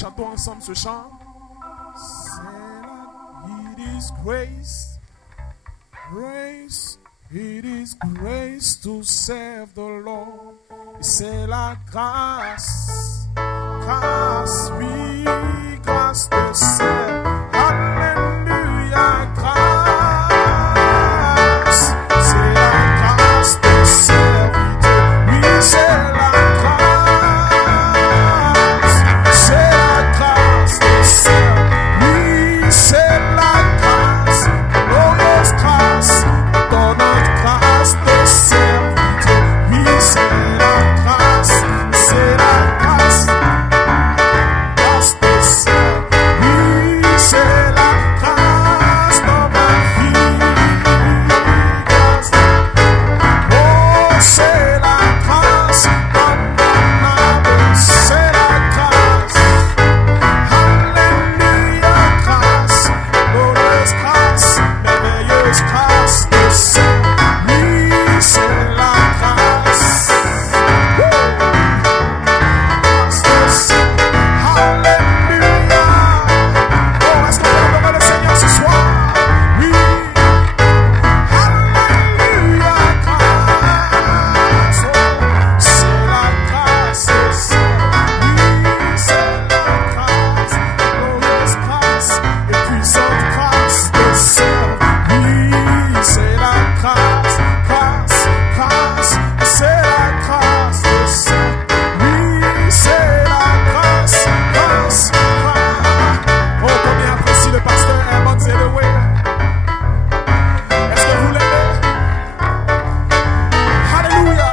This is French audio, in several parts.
Chantons ensemble ce chant. It is grace, grace, it is grace to serve the Lord. C'est la grâce, grâce, oui, grâce de servir. Alléluia, grâce, c'est la grâce de servir Dieu. Oui, c'est la grâce, c'est la grâce de servir. Oui, c'est la grâce, glorieuse grâce, ton notre grâce de servir Dieu. Oui, c'est la grâce, c'est la grâce, grâce de servir. Oui, c'est la grâce dans ma vie, grâce. Oh, c'est la grâce dans mon âme, c'est la grâce. Alléluia, grâce, glorieuse grâce, merveilleuse grâce de servir. Oui, c'est la grâce. Grâce de servir. Alléluia. Oh, est-ce qu'on peut adorer le Seigneur ce soir? Oui. Alléluia, grâce. Oh, c'est la grâce de servir. Oui, c'est la grâce, glorieuse grâce et puissante grâce de servir. Oui, c'est la grâce, grâce, grâce, c'est la grâce de servir. Oui, c'est la grâce, grâce, grâce. Oh, combien apprécie le pasteur Herman Zéléoué. Est-ce que vous l'aimez? Alléluia.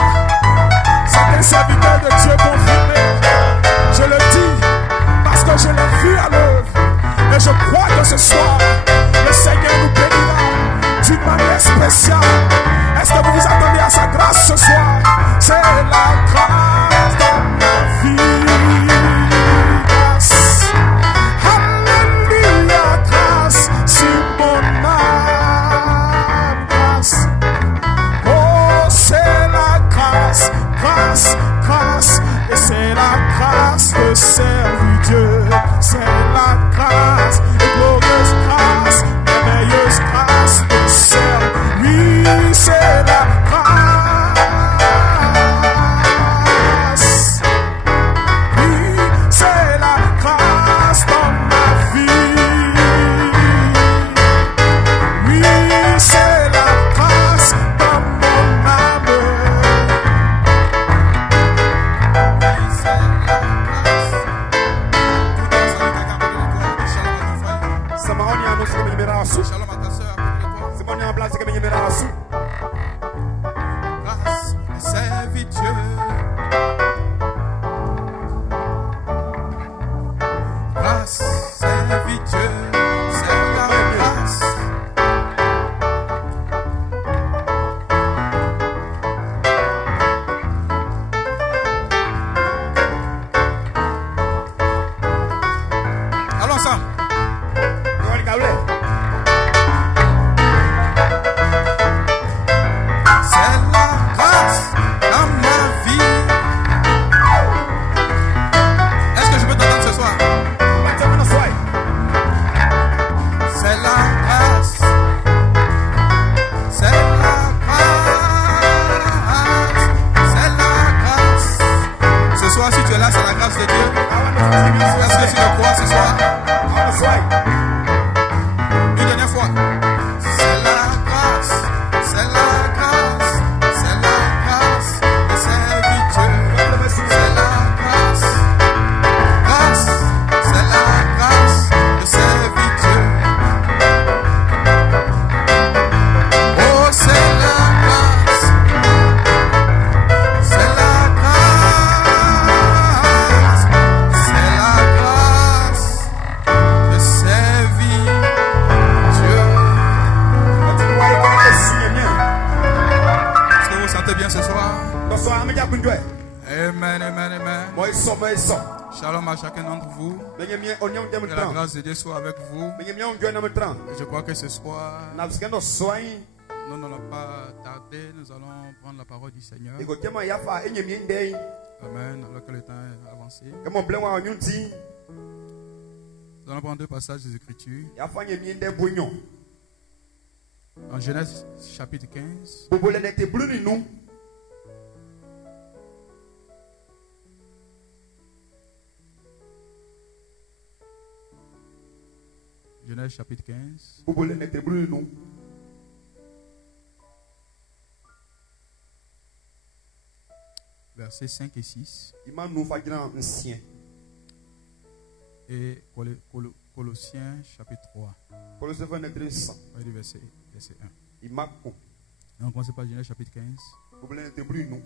C'est un serviteur de Dieu confirmé. Je le dis parce que je l'ai vu à l'œuvre. Et je crois que ce soir, le Seigneur nous bénira d'une manière spéciale. Est-ce que vous vous attendez à sa grâce ce soir? C'est la grâce dans ma vie. Grâce. Alléluia, grâce sur mon âme. Grâce. Oh, c'est la grâce, grâce, grâce. Et c'est la grâce de servir Dieu. C'est la grâce, glorieuse grâce, merveilleuse grâce de servir. Oui, c'est la grâce. Oui, c'est la grâce dans ma vie. Oui, c'est la grâce dans mon âme. Oui, c'est la grâce. Samahani ya nusu kwenye mirasu. Shalom à ta soeur, appelle-toi. Samahani ya blasi kwenye mirasu. Grâce, servir Dieu. Grâce, servir Dieu. C'est la grâce. Allons ensemble. C'est la grâce dans ma vie. Est-ce que je peux t'entendre ce soir? C'est la grâce. C'est la grâce. C'est la grâce. Ce soir, si tu es là, c'est la grâce de Dieu. Est-ce que tu le crois ce soir? Une dernière fois. C'est la grâce. C'est la grâce. C'est la grâce de servir Dieu. C'est la grâce. Grâce. C'est la grâce de servir Dieu. Oh, c'est la grâce. C'est la grâce. C'est la grâce de servir Dieu. Est-ce que vous sentez bien ce soir? Amen, amen, amen. Shalom à chacun d'entre vous. Que la grâce de Dieu soit avec vous. Et je crois que ce soir, nous n'allons pas tarder. Nous allons prendre la parole du Seigneur. Amen. Alors que le temps est avancé. Nous allons prendre deux passages des Écritures. Yafanye miende bunyo. En Genèse chapitre 15. Bobole nete bluni nu. Genèse chapitre 15. Bobole nete bluni nu. Versets 5 et 6. Ima nu fagina ancien. Et Colossiens chapitre 3. Colossiens 1. On va dire verset 1. Ima ko. On commence par Genèse chapitre 15. Bobole nete bluni nu.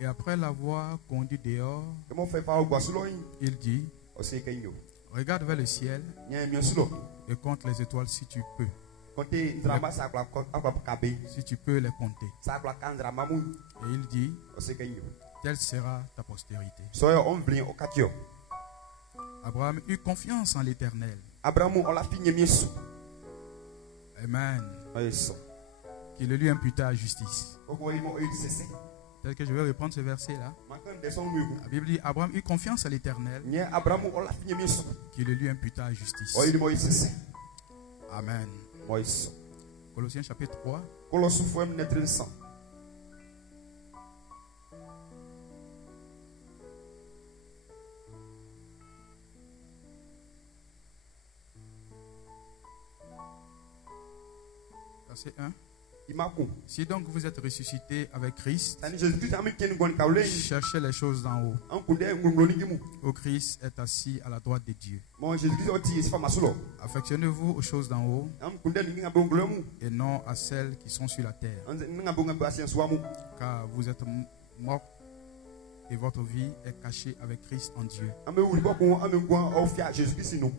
Et après l'avoir conduit dehors, Comment fait fa ogwasulo yin? il dit, Ose kenyo. regarde vers le ciel Nya mi osulo. et compte les étoiles si tu peux. Konte ndrama sa kwa kabe. Si tu peux les compter. Sa kwa kandrama mu. Et il dit, Ose kenyo. telle sera ta postérité. Soyo on blin okatio. Abraham eut confiance en l'Éternel. Abrahamu on la finye miesu. Amen. Eso. Qui le lui imputa à justice. Oko imo oyi sese. Tel que je vais reprendre ce verset-là. Makan de son nugu. La Bible dit, Abraham eut confiance à l'Éternel. Nye Abrahamu on la finye miesu. Qui le lui imputa à justice. Oyi mo oyi sese. Amen. Moiso. Colossiens chapitre 3. Colossus foi netre 100. Verset 1. Imaku. Si donc vous êtes ressuscité avec Christ, Tani Jésus-Christ ami ken gon kaule. cherchez les choses d'en haut, An kunde ngumloni gimu. où Christ est assis à la droite de Dieu. Mon Jésus-Christ oti esi fa masulo. Affectionnez-vous aux choses d'en haut Am kunde ninga bonglomu. et non à celles qui sont sur la terre, An ninga bonga basien swamu. car vous êtes morts et votre vie est cachée avec Christ en Dieu. Ame wuli boko ame gwan ofia Jésus-Christ nous.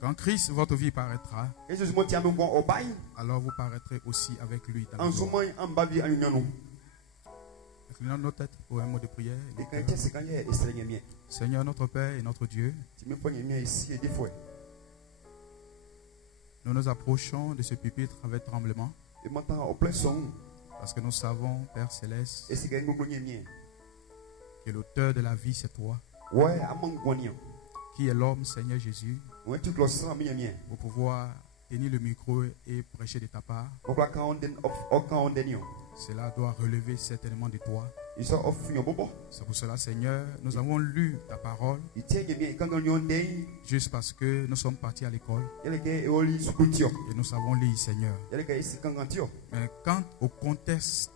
Quand Christ, votre vie paraîtra, Et Jésus moti ame gwan obay. alors vous paraîtrez aussi avec lui dans la En gloire. soumay am bavi an nyanu. Inclinons nos têtes pour un mot de prière. Et quand il se kanye estrenge mien. Seigneur notre Père et notre Dieu, Tu me pogne mien ici et des fois. nous nous approchons de ce pupitre avec tremblement, Et maintenant au plein son. parce que nous savons, Père Céleste, Et si gagne ngomlonye mien. que l'auteur de la vie, c'est toi, Ouais, amang gwanyan. qui est l'homme, Seigneur Jésus, Ouais, tu le sens mien. pour pouvoir tenir le micro et prêcher de ta part. Okla ka on den of ka on den. Cela doit relever certainement de toi. Il sort of yo bobo. C'est pour cela, Seigneur, nous avons lu ta parole Il tient bien quand on den. juste parce que nous sommes partis à l'école Yele ke oli sukutio. et nous savons lire, Seigneur. Yele ke isi kangantio. Mais quant au contexte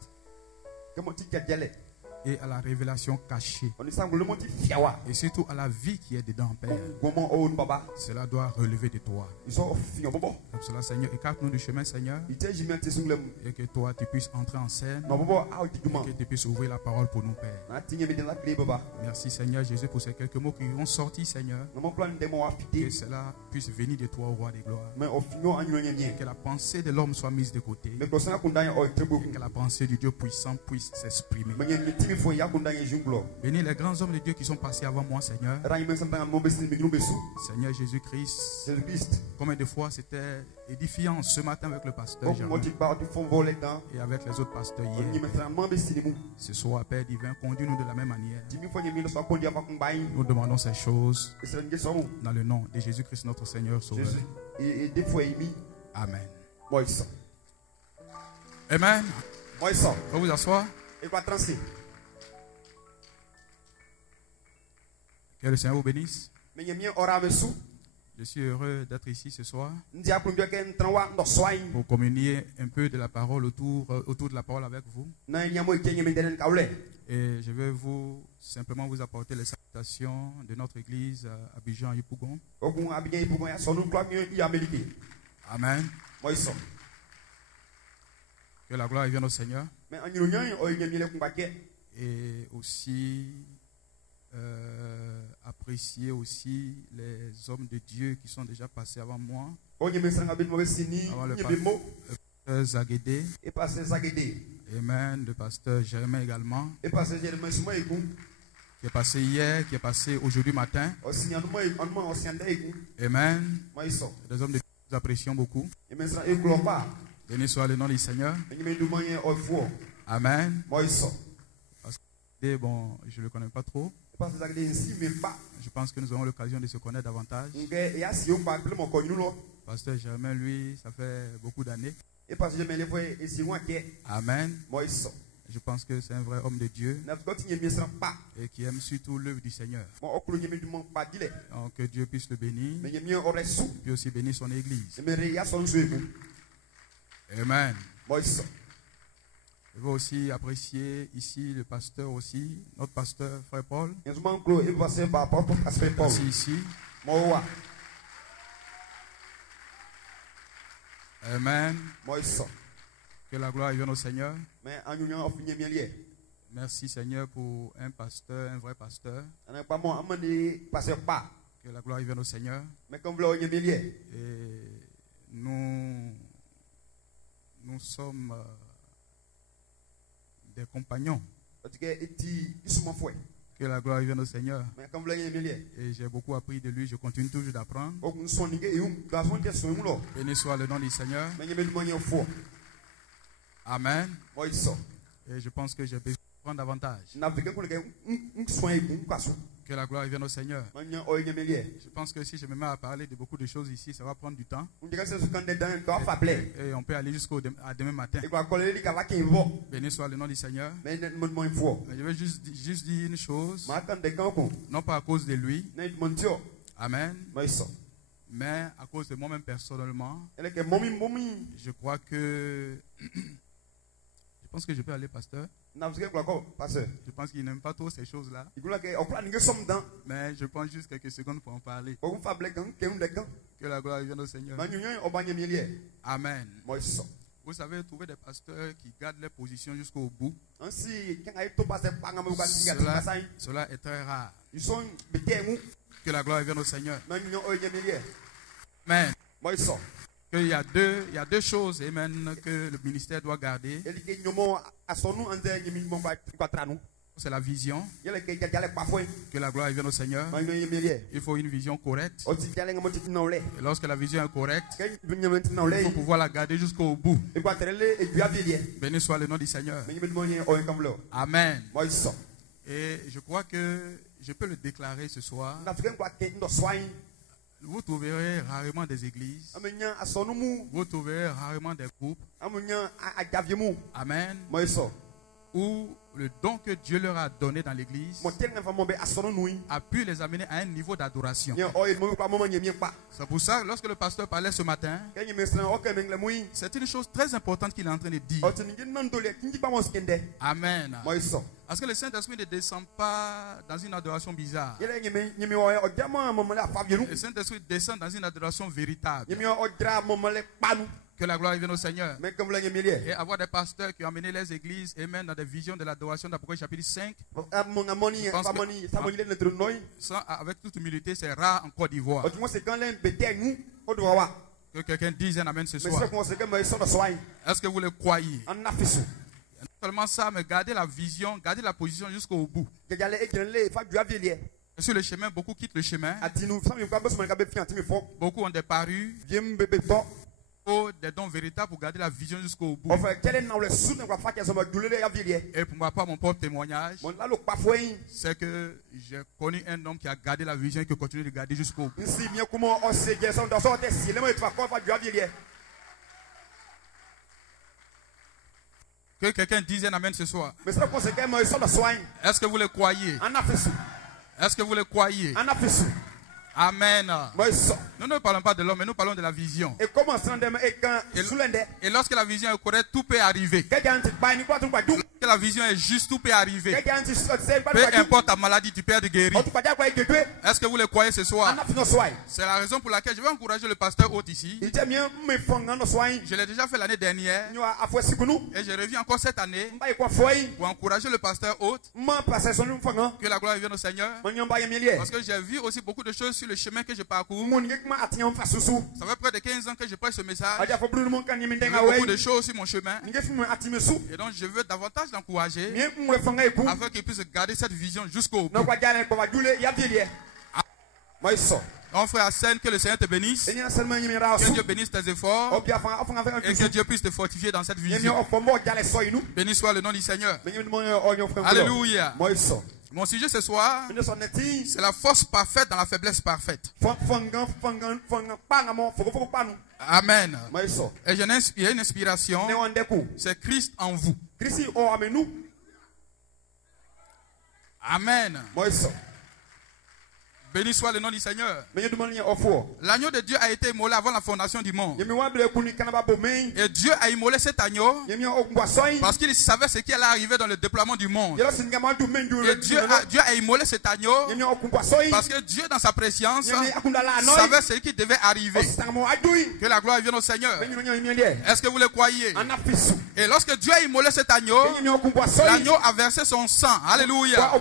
Comment tu diale? et à la révélation cachée, On semble le monti fiawa. et surtout à la vie qui est dedans, Père, Comment on baba. cela doit relever de toi. Il sort of yo bobo. C'est pour cela, Seigneur, écarte-nous du chemin, Seigneur, Il tient jimi ante sunglem. et que toi, tu puisses entrer en scène, No bobo out et duma. que tu puisses ouvrir la parole pour nous, Père. Na tinye me de la clé baba. Merci, Seigneur Jésus, pour ces quelques mots qui vont sortir, Seigneur. No mon plan de mo Que afite. cela puisse venir de toi, au roi des gloires. Mais au finyo anyonye mien. Que la pensée de l'homme soit mise de côté. Mais ko sana kundanya o trebo. Et que la pensée du Dieu puissant puisse s'exprimer. Mais nye timi fo ya kundanya junglo. Bénis les grands hommes de Dieu qui sont passés avant moi, Seigneur. Ra yime santa mo besin mi besu. Seigneur Jésus-Christ, Jésus-Christ. combien de fois c'était édifiant ce matin avec le pasteur Comme Germain moi tu parles du fond volet dans. et avec les autres pasteurs On hier. y mettra mo besin mu. Ce soir, Père divin, conduis-nous de la même manière. Timi fo nye mi lo so kondi ava kumbai. Nous demandons ces choses Et c'est nge so mu. dans le nom de Jésus-Christ, notre Seigneur Sauveur. Jésus. Et des fois il mi. Amen. Moi ça. Amen. Moi ça. Vous vous asseoir. Et quoi transi. Que le Seigneur vous bénisse. Mais nye mi ora mesu. Je suis heureux d'être ici ce soir Ndi apundwe ken tranwa ndo swai. pour communier un peu de la parole autour de la parole avec vous. Na nyamo ikenye me denen kaule. Et je vais simplement vous apporter les salutations de notre église à Abidjan Yopougon. Okun abigyan ipugon ya sonu kwa mi i Amerique. Amen. Moi ça. Que la gloire vienne au Seigneur. Mais en nyon o nye mi le kumbake. Et aussi apprécier aussi les hommes de Dieu qui sont déjà passés avant moi. O nye me sanga ben mo besini. Avant le Nye bemo. pasteur Zaguédé. Et passer Zagede. Amen. Le pasteur Germain également. Et passer Jeremie Suma ekou. Qui est passé hier, qui est passé aujourd'hui matin. O signalement on mo o signande ekou. Amen. Moi ça. Des hommes de Dieu que nous apprécions beaucoup. Et me sanga ekou pas. Béni soit le nom du Seigneur. Nye me dumoyen o fo. Amen. Moi ça. Et bon, je ne le connais pas trop. Je pense que nous aurons l'occasion de se connaître davantage. Pasteur Germain, lui, ça fait beaucoup d'années. Amen. Je pense que c'est un vrai homme de Dieu et qui aime surtout l'œuvre du Seigneur. Donc que Dieu puisse le bénir et aussi bénir son église. Amen. Je veux aussi apprécier ici le pasteur aussi, notre pasteur frère Paul. Aussi ici. Amen. Que la gloire vienne au Seigneur. Merci Seigneur pour un pasteur, un vrai pasteur. Que la gloire vienne au Seigneur. Et nous sommes des compagnons. Que la gloire vienne au Seigneur. Et j'ai beaucoup appris de lui, je continue toujours d'apprendre. Béni soit le nom du Seigneur. Amen. Et je pense que j'ai besoin d'apprendre davantage. Que la gloire vienne au Seigneur. Je pense que si je me mets à parler de beaucoup de choses ici, ça va prendre du temps. Et on peut aller jusqu'à demain matin. Béni soit le nom du Seigneur. Mais je vais juste dire une chose. Non pas à cause de lui. Amen. Mais à cause de moi-même personnellement. Je crois que... Je pense que je peux aller, pasteur. Je pense qu'il n'aime pas trop ces choses-là. Mais je prends juste quelques secondes pour en parler. Que la gloire vienne au Seigneur. Amen. Vous savez, trouver des pasteurs qui gardent leur position jusqu'au bout. Cela est très rare. Que la gloire vienne au Seigneur. Amen. Il y a deux choses, amen, que le ministère doit garder. C'est la vision. Que la gloire vienne au Seigneur. Il faut une vision correcte. Et lorsque la vision est correcte, il faut pouvoir la garder jusqu'au bout. Béni soit le nom du Seigneur. Amen. Et je crois que je peux le déclarer ce soir. Vous trouverez rarement des églises. Vous trouverez rarement des groupes. Amen. Où le don que Dieu leur a donné dans l'église a pu les amener à un niveau d'adoration. C'est pour ça, lorsque le pasteur parlait ce matin, c'est une chose très importante qu'il est en train de dire. Amen. Parce que le Saint-Esprit ne descend pas dans une adoration bizarre. Le Saint-Esprit descend dans une adoration véritable. Que la gloire vienne au Seigneur. Et avoir des pasteurs qui ont amené les églises, amen, dans des visions de l'adoration d'Apocalypse chapitre 5. Avec toute humilité, c'est rare en Côte d'Ivoire. Que quelqu'un dise un amen ce soir. Est-ce que vous le croyez? Non seulement ça, mais gardez la vision, gardez la position jusqu'au bout. Sur le chemin, beaucoup quittent le chemin. Beaucoup ont disparu. Des dons véritables pour garder la vision jusqu'au bout. Et pour ma part, mon propre témoignage, c'est que j'ai connu un homme qui a gardé la vision et qui continue de garder jusqu'au bout. Que quelqu'un dise un amen ce soir. Est-ce que vous le croyez? Est-ce que vous le croyez? Amen. Nous ne parlons pas de l'homme, mais nous parlons de la vision. Et lorsque la vision est correcte, tout peut arriver. Lorsque la vision est juste, tout peut arriver. Peu importe ta maladie, tu peux être guéri. Est-ce que vous le croyez ce soir? C'est la raison pour laquelle je vais encourager le pasteur hôte ici. Je l'ai déjà fait l'année dernière. Et je reviens encore cette année pour encourager le pasteur hôte. Que la gloire vienne au Seigneur. Parce que j'ai vu aussi beaucoup de choses sur le chemin que je parcours. Ça fait près de 15 ans que je prêche ce message. Il y a beaucoup de choses sur mon chemin. Et donc je veux davantage l'encourager afin qu'il puisse garder cette vision jusqu'au bout. Donc frère Hassan, que le Seigneur te bénisse. Que Dieu bénisse tes efforts. Et que Dieu puisse te fortifier dans cette vision. Béni soit le nom du Seigneur. Alléluia. Mon sujet ce soir, c'est la force parfaite dans la faiblesse parfaite. Amen. Et il y a une inspiration, c'est Christ en vous. Amen. Béni soit le nom du Seigneur. L'agneau de Dieu a été immolé avant la fondation du monde. Et Dieu a immolé cet agneau parce qu'il savait ce qui allait arriver dans le déploiement du monde. Et Dieu a immolé cet agneau parce que Dieu, dans sa préscience, savait ce qui devait arriver. Que la gloire vienne au Seigneur. Est-ce que vous le croyez? Et lorsque Dieu a immolé cet agneau, l'agneau a versé son sang. Alléluia.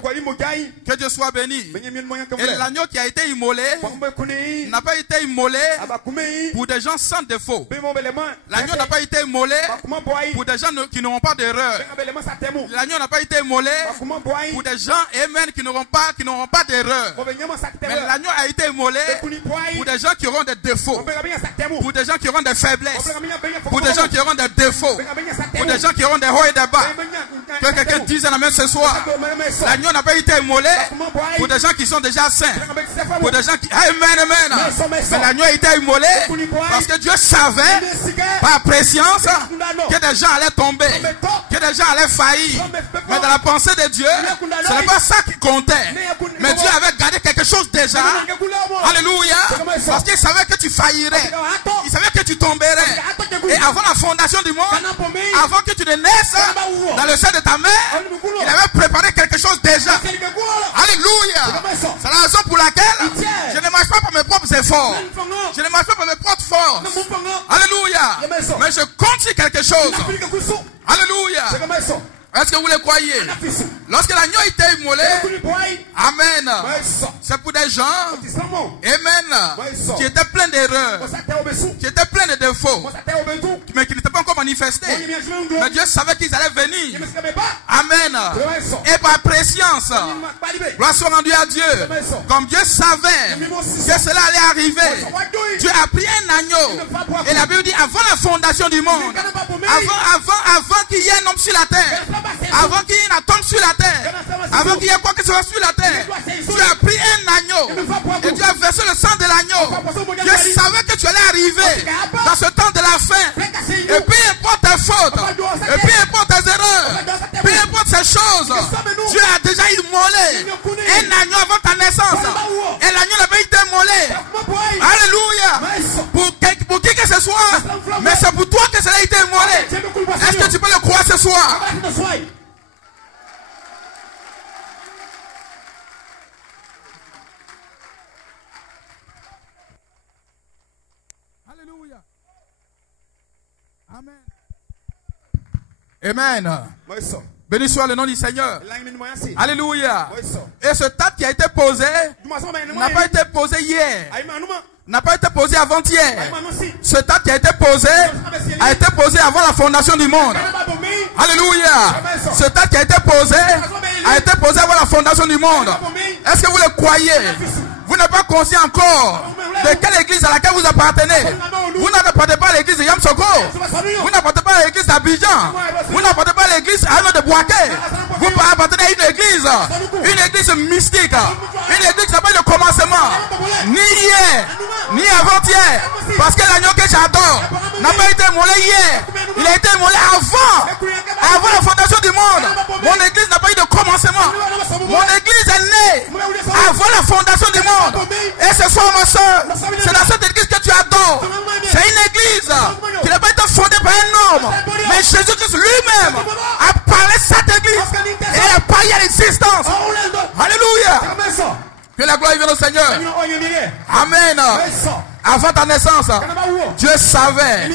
Que Dieu soit béni. Et l'agneau qui a été immolé n'a pas été immolé pour des gens sans défaut. L'agneau n'a pas été immolé pour des gens qui n'auront pas d'erreur. L'agneau n'a pas été immolé pour des gens, amen, qui n'auront pas d'erreur. Mais l'agneau a été immolé pour des gens qui auront des défauts, pour des gens qui auront des faiblesses, pour des gens qui auront des défauts, pour des gens qui auront des hauts et des bas. Que quelqu'un dise en amen ce soir. L'agneau n'a pas été immolé pour des gens qui sont déjà saints. Pour des gens qui... Amen. Mais l'agneau a été immolé parce que Dieu savait par préscience que des gens allaient tomber, que des gens allaient faillir. Mais dans la pensée de Dieu, ce n'est pas ça qui comptait. Mais Dieu avait gardé quelque chose déjà. Alléluia. Parce qu'il savait que tu faillirais. Il savait que tu tomberais. Et avant la fondation du monde, avant que tu ne naisses dans le sein de ta mère, il avait préparé quelque chose déjà. Alléluia. C'est la raison pour laquelle je ne marche pas par mes propres efforts. Je ne marche pas par mes propres forces. Alléluia. Mais je compte sur quelque chose. Alléluia. Est-ce que vous le croyez? Lorsque l'agneau était immolé, amen, c'est pour des gens, amen, qui étaient pleins d'erreurs, qui étaient pleins de défauts, mais qui n'étaient pas encore manifestés. Mais Dieu savait qu'ils allaient venir. Amen. Et par préscience, gloire soit rendue à Dieu. Comme Dieu savait que cela allait arriver, Dieu a pris un agneau. Et la Bible dit, avant la fondation du monde, avant qu'il y ait un homme sur la terre, avant qu'il y ait un atome sur la terre, avant qu'il y ait quoi que ce soit sur la terre, Dieu a pris un agneau et Dieu a versé le sang de l'agneau. Dieu savait que tu allais arriver dans ce temps de la fin. Et peu importe tes fautes, et peu importe tes erreurs, peu importe ces choses, Dieu a déjà immolé un agneau avant ta naissance. Et l'agneau n'avait été immolé. Alléluia. Pour qui que ce soit, mais c'est pour toi que cela a été immolé. Est-ce que tu peux le croire ce soir? Alléluia. Amen. Amen. Béni soit le nom du Seigneur. Alléluia. Et ce tas qui a été posé n'a pas été posé hier. N'a pas été posé avant-hier. Ce tas qui a été posé avant la fondation du monde. Alléluia. Ce tas qui a été posé avant la fondation du monde. Est-ce que vous le croyez? Vous n'êtes pas conscient encore de quelle église à laquelle vous appartenez. Vous n'appartenez pas à l'église de Yamsoko. Vous n'appartenez pas à l'église d'Abidjan. Vous n'appartenez pas à l'église de Boaké. Vous appartenez à une église mystique. Une église qui n'a pas eu de commencement. Ni hier, ni avant-hier. Parce que l'agneau que j'adore n'a pas été immolé hier. Il a été immolé avant la fondation du monde. Mon église n'a pas eu de commencement. Mon église est née avant la fondation du monde. Et ce soir, ma soeur, c'est dans cette église que tu adores. C'est une église qui n'a pas été fondée par un homme. Mais Jésus-Christ lui-même a parlé de cette église. Et il a parlé à l'existence. Alléluia. Que la gloire vienne au Seigneur. Amen. Avant ta naissance, Dieu savait.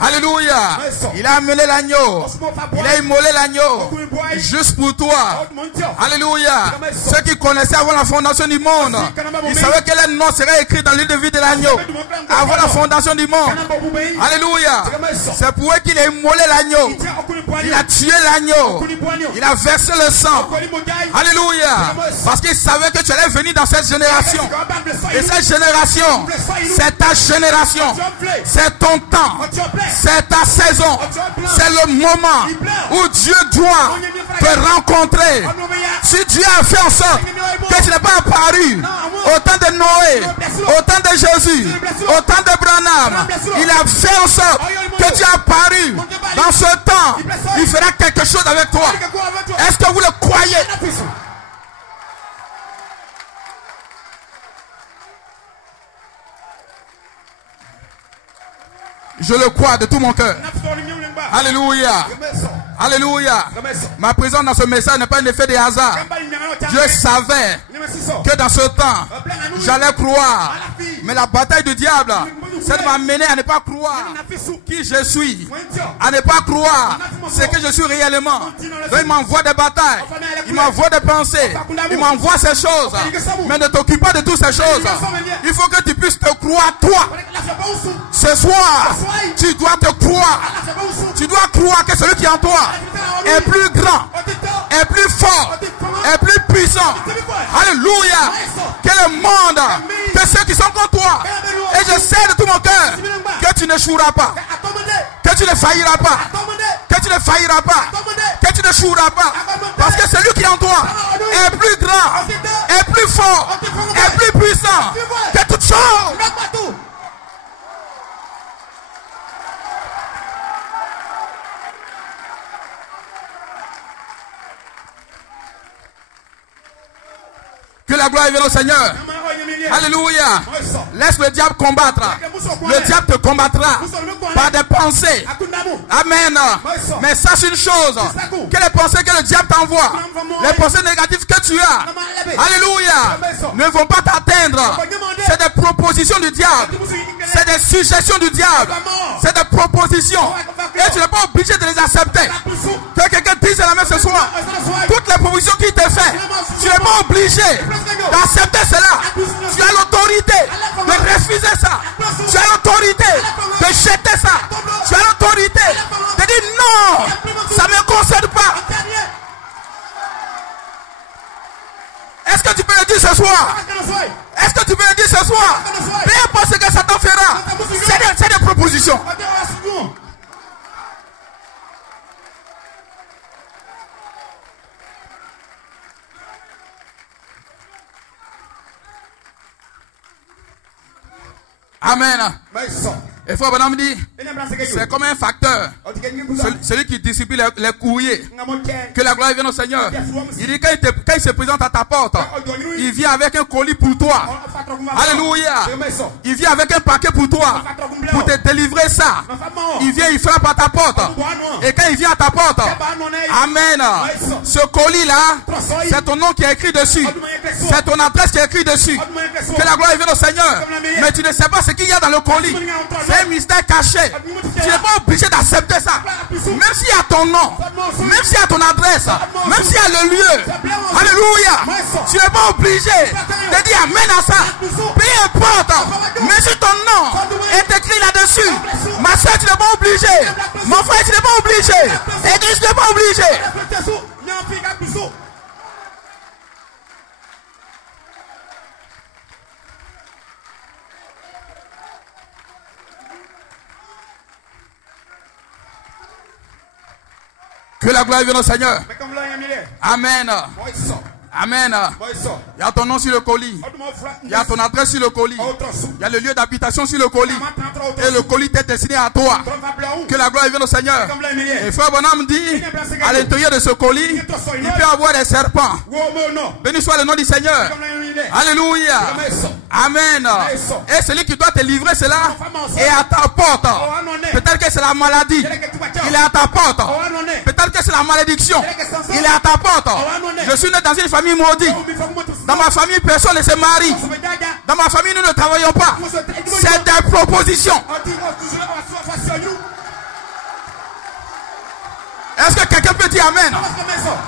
Alléluia. Il a amené l'agneau. Il a immolé l'agneau juste pour toi. Alléluia. Ceux qui connaissaient avant la fondation du monde, ils savaient que leur nom serait écrit dans le livre de vie de l'agneau. Avant la fondation du monde. Alléluia. C'est pour eux qu'il a immolé l'agneau. Il a tué l'agneau. Il a versé le sang. Alléluia. Parce qu'il savait que tu allais venir dans cette génération. Et cette génération, c'est C'est ta génération. C'est ton temps. C'est ta saison. C'est le moment où Dieu doit te rencontrer. Si Dieu a fait en sorte que tu n'es pas apparu au temps de Noé, au temps de Jésus, au temps de Branham, il a fait en sorte que tu as apparu dans ce temps. Il fera quelque chose avec toi. Est-ce que vous le croyez? Je le crois de tout mon cœur. Alléluia. Alléluia. Ma présence dans ce message n'est pas un effet de hasard. Dieu savait que dans ce temps, j'allais croire. Mais la bataille du diable, c'est de m'amener à ne pas croire qui je suis. À ne pas croire ce que je suis réellement. Donc il m'envoie des batailles. Il m'envoie des pensées. Il m'envoie ces choses. Mais ne t'occupe pas de toutes ces choses. Il faut que tu puisses te croire toi. Ce soir, tu dois te croire. Tu dois croire que celui qui est en toi est plus grand, est plus fort, est plus puissant. Alléluia. Que le monde, que ceux qui sont contre toi. Et je sais de tout mon cœur que tu n'échoueras pas. Que tu ne failliras pas. Que tu ne failliras pas. Que tu n'échoueras pas. Parce que celui qui est en toi est plus grand, est plus fort, est plus puissant que toute chose. Que la gloire vienne au Seigneur. Alléluia. Laisse le diable combattre. Le diable te combattra par des pensées. Amen. Mais sache une chose. Que les pensées que le diable t'envoie, les pensées négatives que tu as, alléluia, ne vont pas t'atteindre. C'est des propositions du diable. C'est des suggestions du diable. C'est des propositions. Et tu n'es pas obligé de les accepter. Que quelqu'un dise la même ce soir. Toutes les propositions qu'il te fait, tu n'es pas obligé d'accepter cela. Tu as l'autorité de refuser ça. Tu as l'autorité de jeter ça. Tu as l'autorité de dire non, ça ne me concerne pas. Est-ce que tu peux le dire ce soir? Est-ce que tu peux le dire ce soir? Peu importe ce que Satan fera, c'est des propositions. Amen. Et frère Branham dit, c'est comme un facteur. Celui qui distribue les courriers. Que la gloire vienne au Seigneur. Il dit, quand il se présente à ta porte, il vient avec un colis pour toi. Alléluia. Il vient avec un paquet pour toi. Pour te délivrer ça. Il vient, il frappe à ta porte. Et quand il vient à ta porte, amen. Ce colis-là, c'est ton nom qui est écrit dessus. C'est ton adresse qui est écrit dessus. Que la gloire vienne au Seigneur. Mais tu ne sais pas ce qu'il y a dans le colis. C'est un mystère caché. Tu n'es pas obligé d'accepter ça. Même s'il y a ton nom, même s'il y a ton adresse, même s'il y a le lieu. Alléluia. Tu n'es pas obligé de dire amen à ça. Peu importe. Mais si ton nom est écrit là-dessus, ma soeur, tu n'es pas obligé. Mon frère, tu n'es pas obligé. Église, tu n'es pas obligé. Que la gloire vienne au Seigneur. Amen. Amen. Il y a ton nom sur le colis. Il y a ton adresse sur le colis. Il y a le lieu d'habitation sur le colis. Et le colis est destiné à toi. Que la gloire vienne au Seigneur. Et frère Bonhomme dit, à l'intérieur de ce colis, il peut y avoir des serpents. Béni soit le nom du Seigneur. Alléluia. Amen. Et celui qui doit te livrer cela est à ta porte. Peut-être que c'est la maladie. Il est à ta porte. Peut-être que c'est la malédiction. Il est à ta porte. Je suis né dans une famille maudite. Dans ma famille, personne ne se marie. Dans ma famille, nous ne travaillons pas. C'est des propositions. Est-ce que quelqu'un peut dire amen?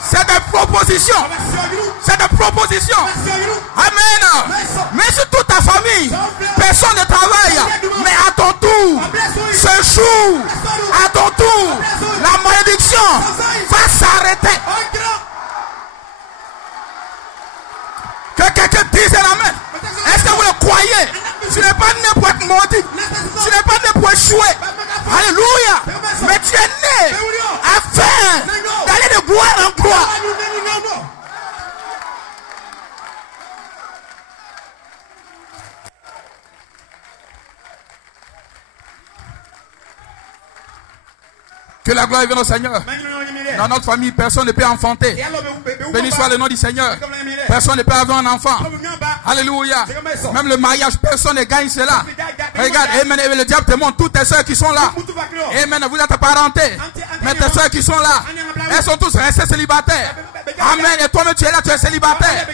C'est des propositions. C'est des propositions. Amen. Mais sur toute ta famille, personne ne travaille. Mais à ton tour, ce jour, à ton tour, la malédiction va s'arrêter. Que quelqu'un dise amen. Est-ce que vous le croyez? Tu n'es pas né pour être maudit. Tu n'es pas né pour échouer. Alléluia. Mais tu es né afin d'aller de gloire en gloire. Que la gloire vienne au Seigneur. Dans notre famille, personne ne peut enfanter. Béni soit le nom du Seigneur. Personne ne peut avoir un enfant. Alléluia. Même le mariage, personne ne gagne cela. Regarde, amen. Et le diable te montre toutes tes soeurs qui sont là. Amen. Vous êtes parentés. Mais tes soeurs qui sont là, elles sont tous restées célibataires. Amen. Et toi-même, tu es là, tu es célibataire.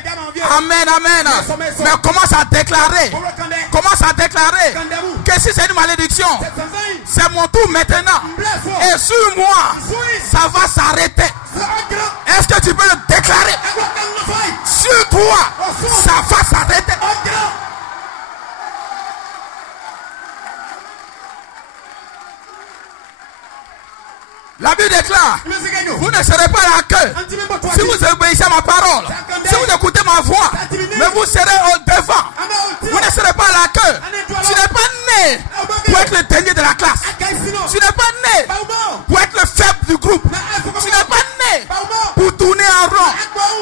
Amen, amen. Mais commence à déclarer. Commence à déclarer que si c'est une malédiction, c'est mon tour maintenant. Et sur moi, ça va s'arrêter. Est-ce que tu peux le déclarer? Sur toi, ça va s'arrêter. La Bible déclare, vous ne serez pas à la queue si vous obéissez à ma parole, si vous écoutez ma voix, mais vous serez au devant. Vous ne serez pas à la queue. Tu n'es pas né pour être le dernier de la classe. Tu n'es pas né pour être le faible du groupe. Tu n'es pas né pour tourner en rond.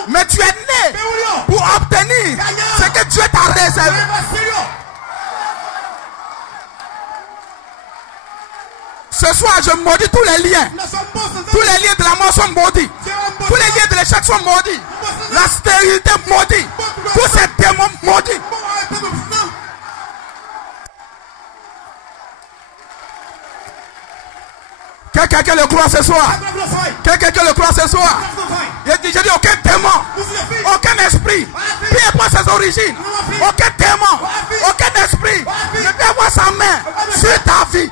Mais tu es né pour obtenir ce que Dieu t'a réservé. Ce soir, je maudis tous les liens. Tous les liens de la mort sont maudits. Tous les liens de l'échec sont maudits. La stérilité maudite. Tous ces démons maudits. Que quelqu'un le croit ce soir. Que quelqu'un le croit ce soir. Je dis aucun démon, aucun esprit, peu importe ses origines, aucun démon, aucun esprit ne peut avoir sa main sur ta vie.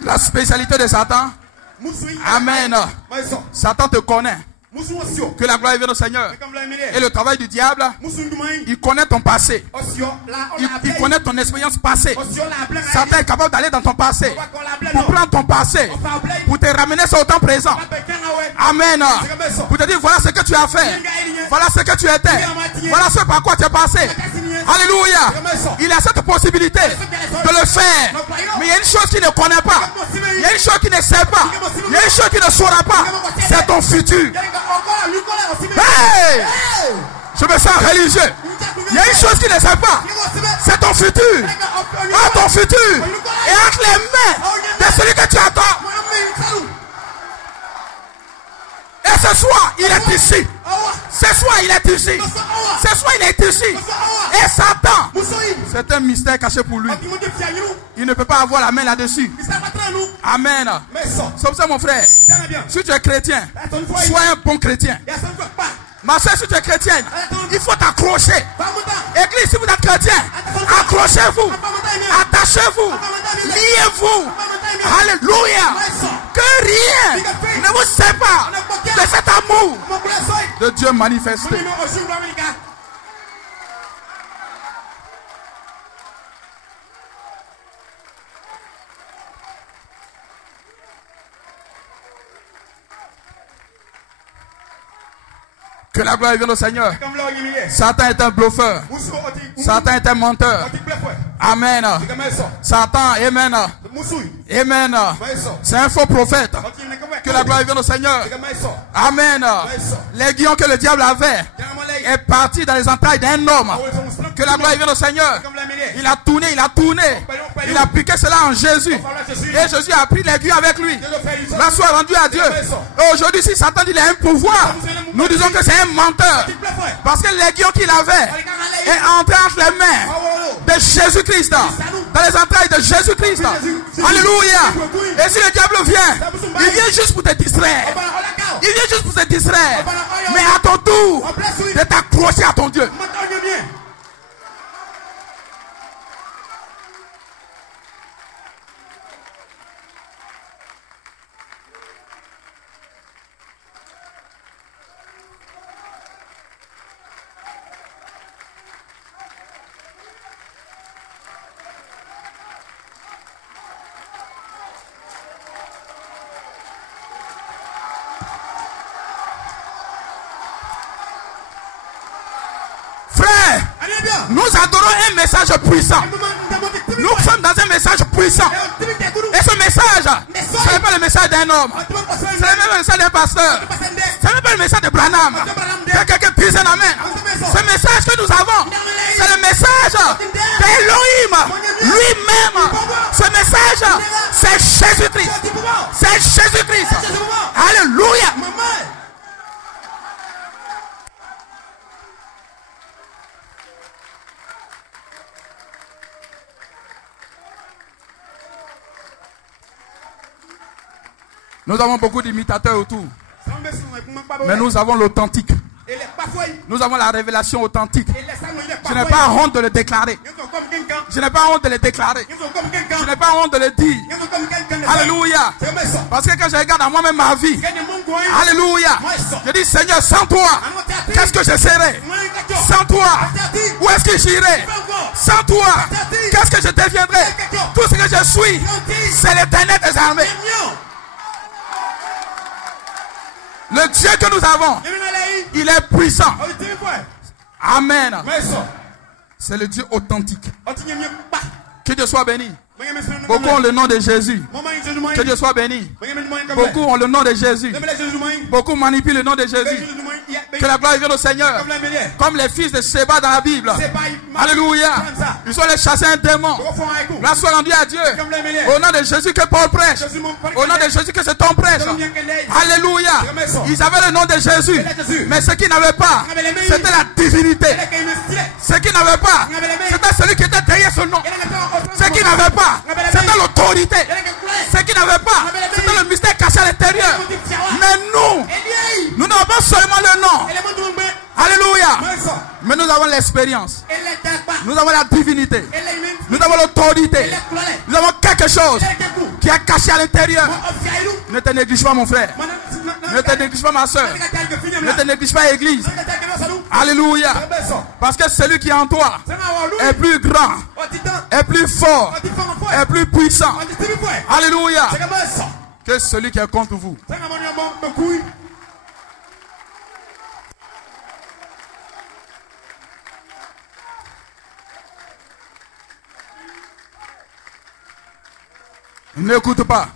La spécialité de Satan. Amen. Satan te connaît. Que la gloire vienne au Seigneur. Et le travail du diable, il connaît ton passé. Il connaît ton expérience passée. Satan est capable d'aller dans ton passé pour prendre ton passé, pour te ramener sur le temps présent. Amen. Pour te dire voilà ce que tu as fait, voilà ce que tu étais, voilà ce par quoi tu es passé. Alléluia. Il a cette possibilité de le faire. Mais il y a une chose qu'il ne connaît pas. Il y a une chose qu'il ne sait pas. Il y a une chose qu'il ne saura pas. C'est ton futur. Hey! Je me sens religieux. Il y a une chose qu'il ne sait pas. C'est ton futur. Ah, ton futur. Et entre les mains de celui que tu attends. Et ce soir, il est ici. Ce soir, il est ici. Ce soir, il est ici. Et Satan, c'est un mystère caché pour lui. Il ne peut pas avoir la main là-dessus. Amen. C'est ça, mon frère. Si tu es chrétien, sois un bon chrétien. Ma soeur, si tu es chrétienne, il faut t'accrocher. Église, si vous êtes chrétien, accrochez-vous. Attachez-vous. Liez-vous. Alléluia. Que rien ne vous sépare de cet amour de Dieu manifesté. Que la gloire vienne au Seigneur. Satan est un bluffeur. Satan est un menteur. Amen. Satan, amen. Amen. C'est un faux prophète. Que la gloire vienne au Seigneur. Amen. L'aiguillon que le diable avait est parti dans les entrailles d'un homme. Que la gloire vienne au Seigneur. Il a tourné. Il a piqué cela en Jésus. Et Jésus a pris l'aiguillon avec lui. La soit rendue à Dieu. Et aujourd'hui, si Satan dit qu'il a un pouvoir, nous disons que c'est un menteur. Parce que l'aiguillon qu'il avait est entré entre les mains de Jésus-Christ. Dans les entrailles de Jésus-Christ. Alléluia. Et si le diable vient, il vient juste pour te distraire. Il vient juste pour te distraire. Mais à ton tour, de t'accrocher à ton Dieu. Nous adorons un message puissant. Nous sommes dans un message puissant. Et ce message, ce n'est pas le message d'un homme. Ce n'est même pas le message d'un pasteur. Ce n'est même pas le message de Branham. Que quelqu'un puisse un amen. Ce message que nous avons, c'est le message d'Elohim lui-même. Ce message, c'est Jésus-Christ. C'est Jésus-Christ. Alléluia. Nous avons beaucoup d'imitateurs autour. Mais nous avons l'authentique. Nous avons la révélation authentique. Je n'ai pas honte de le déclarer. Je n'ai pas honte de le déclarer. Je n'ai pas honte de le dire. Alléluia. Parce que quand je regarde à moi-même ma vie, alléluia, je dis Seigneur, sans toi, qu'est-ce que je serai? Sans toi, où est-ce que j'irai? Sans toi, qu'est-ce que je deviendrai? Tout ce que je suis, c'est l'Éternel des armées. Le Dieu que nous avons, il est puissant. Amen. C'est le Dieu authentique. Que Dieu soit béni. Beaucoup ont le nom de Jésus. Que Dieu soit béni. Beaucoup ont le nom de Jésus. Beaucoup manipulent le nom de Jésus. Que la gloire vienne au Seigneur. Comme les fils de Séba dans la Bible. Alléluia. Ils sont allés chasser un démon. La soit rendue à Dieu. Au nom de Jésus que Paul prêche. Au nom de Jésus que cet homme prêche. Alléluia. Ils avaient le nom de Jésus. Mais ce qu'ils n'avaient pas, c'était la divinité. Ce qu'ils n'avaient pas, c'était celui qui était derrière ce nom. Ce qu'ils n'avaient pas, c'était l'autorité. Ce qu'ils n'avaient pas, c'était le mystère caché à l'intérieur. Mais nous n'avons pas seulement le nom. Alléluia. Mais nous avons l'expérience. Nous avons la divinité. Nous avons l'autorité. Nous avons quelque chose qui est caché à l'intérieur. Ne te néglige pas, mon frère. Ne te néglige pas, ma soeur. Ne te néglige pas, l'église. Alléluia. Parce que celui qui est en toi est plus grand, est plus fort, est plus puissant. Alléluia. Que celui qui est contre vous. N'écoute pas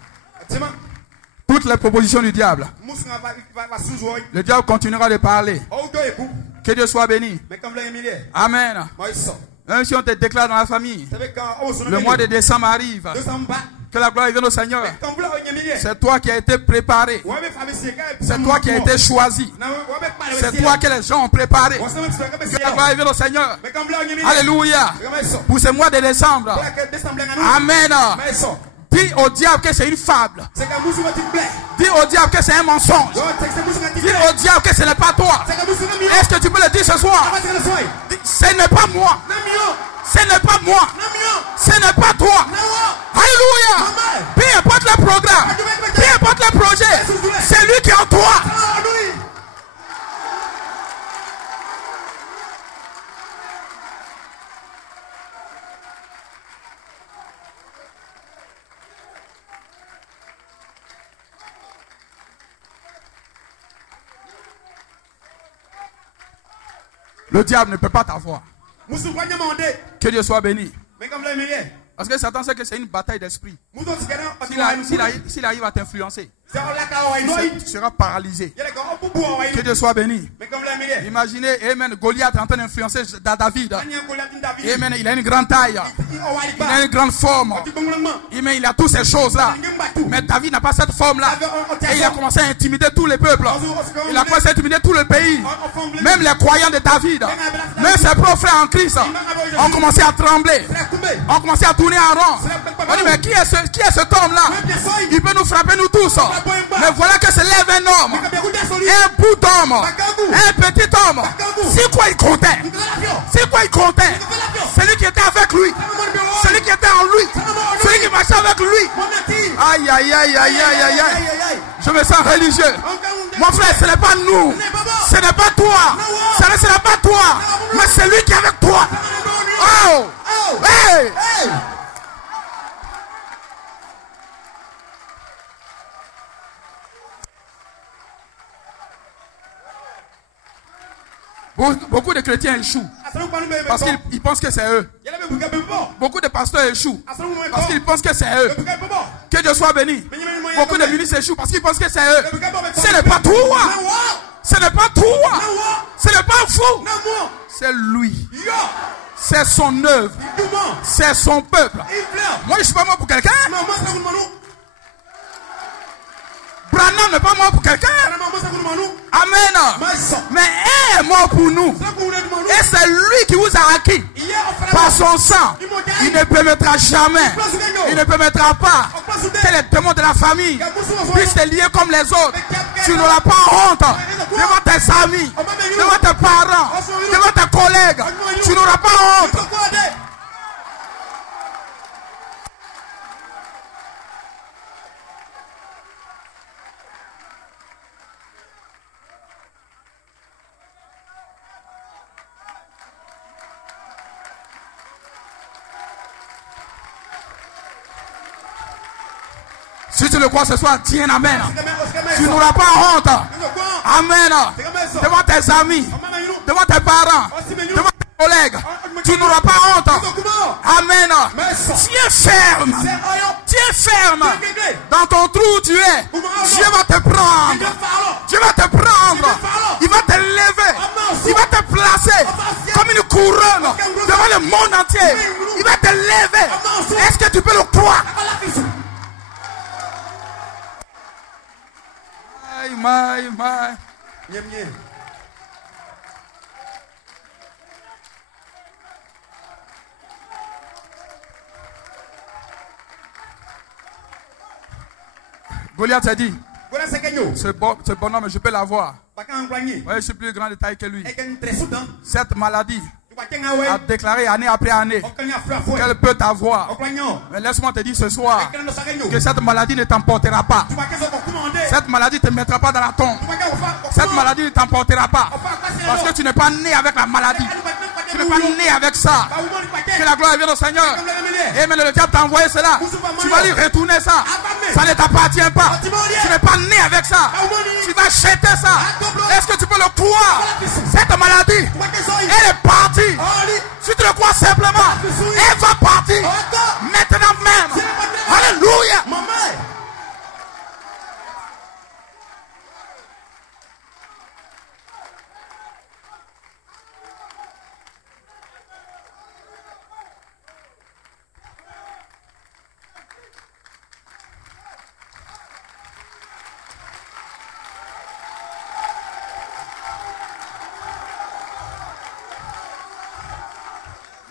toutes les propositions du diable. Le diable continuera de parler. Que Dieu soit béni. Amen. Même si on te déclare dans la famille, le mois de décembre arrive. Que la gloire vienne au Seigneur. C'est toi qui as été préparé. C'est toi qui as été choisi. C'est toi que les gens ont préparé. Que la gloire vienne au Seigneur. Alléluia. Pour ce mois de décembre. Amen. Dis au diable que c'est une fable. Dis au diable que c'est un mensonge. Dis au diable que ce n'est pas toi. Est-ce que tu peux le dire ce soir? Ce n'est pas moi. Ce n'est pas moi. Ce n'est pas toi. Alléluia. Peu importe le programme. Peu importe le projet. C'est lui qui est en toi. Le diable ne peut pas t'avoir. Que Dieu soit béni. Parce que Satan sait que c'est une bataille d'esprit. S'il arrive à t'influencer, tu seras paralysé. Que Dieu soit béni. Imaginez, amen, Goliath est en train d'influencer David. Amen, il a une grande taille. Il a une grande forme. Amen, il a toutes ces choses-là. Mais David n'a pas cette forme-là. Et il a commencé à intimider tous les peuples. Il a commencé à intimider tout le pays. Même les croyants de David. Même ses propres frères en Christ ont commencé à trembler. Ont commencé à tourner en rond. On dit, mais qui est cet homme-là? Il peut nous frapper, nous tous. Mais voilà que se lève un homme. Un bout d'homme. Un petit homme. C'est quoi il comptait? C'est quoi il comptait? Celui qui était avec lui. Celui qui était en lui. Celui qui marchait avec lui. Aïe, aïe, aïe, aïe, aïe, aïe, aïe. Je me sens religieux. Mon frère, ce n'est pas nous. Ce n'est pas toi. Ce n'est pas toi. Mais c'est lui qui est avec toi. Oh! Hey! Beaucoup de chrétiens échouent parce qu'ils pensent que c'est eux. Beaucoup de pasteurs échouent parce qu'ils pensent que c'est eux. Que Dieu soit béni. Beaucoup de ministres échouent parce qu'ils pensent que c'est eux. Ce n'est pas toi. Ce n'est pas toi. Ce n'est pas vous. C'est lui. C'est son œuvre. C'est son peuple. Moi, je ne suis pas mort pour quelqu'un. Branham n'est pas mort pour quelqu'un. Amen. Mais il est mort pour nous. Et c'est lui qui vous a acquis par son sang. Il ne permettra jamais. Il ne permettra pas que les démons de la famille puissent te lier comme les autres. Tu n'auras pas honte devant tes amis, devant tes parents, devant tes collègues. Tu n'auras pas honte. Si tu le crois ce soir, tiens, amen. Tu n'auras pas honte. Amen. Devant tes amis, devant tes parents, devant tes collègues. Tu n'auras pas honte. Amen. Tiens ferme. Tiens ferme. Dans ton trou où tu es, Dieu va te prendre. Dieu va te prendre. Il va te lever. Il va te placer comme une couronne devant le monde entier. Il va te lever. Est-ce que tu peux le croire? My. Goliath a dit, ce bonhomme, je peux l'avoir. Ouais, je suis plus grand de taille que lui. Cette maladie a déclaré année après année qu'elle peut t'avoir. Mais laisse-moi te dire ce soir que cette maladie ne t'emportera pas. Cette maladie ne te mettra pas dans la tombe. Cette maladie ne t'emportera pas. Parce que tu n'es pas né avec la maladie. Tu n'es pas né avec ça. Que la gloire vienne au Seigneur. Et maintenant le diable t'a envoyé cela. Tu vas lui retourner ça. Ça ne t'appartient pas. Tu n'es pas né avec ça. Tu vas jeter ça. Est-ce que tu peux le croire? Cette maladie, elle est partie. Si tu le crois simplement, elle va partir. Maintenant même. Alléluia.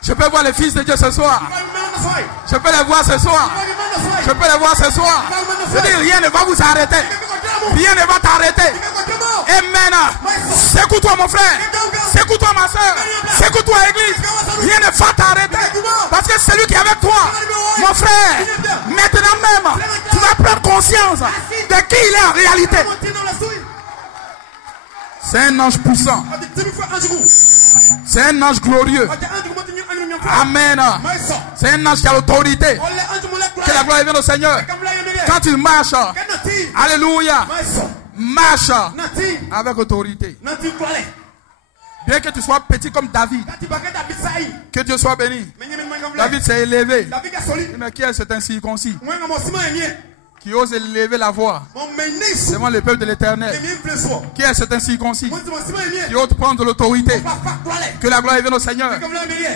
Je peux voir les fils de Dieu ce soir. Je peux les voir ce soir. Je peux les voir ce soir. Je dis, rien ne va vous arrêter. Rien ne va t'arrêter. Amen. Secoue-toi mon frère. Secoue-toi ma soeur. Secoue-toi église. Rien ne va t'arrêter. Parce que c'est lui qui est avec toi. Mon frère, maintenant même, tu vas prendre conscience de qui il est en réalité. C'est un ange puissant. C'est un ange glorieux. Amen. C'est un ange qui a l'autorité. Que la gloire vienne au Seigneur. Quand il marche, alléluia, marche avec autorité. Bien que tu sois petit comme David, que Dieu soit béni. David s'est élevé. Mais qui est cet incirconcis qui ose élever la voix devant le peuple de l'Éternel? Qui est cet incirconcis qui ose prendre l'autorité? Que la gloire vienne au Seigneur.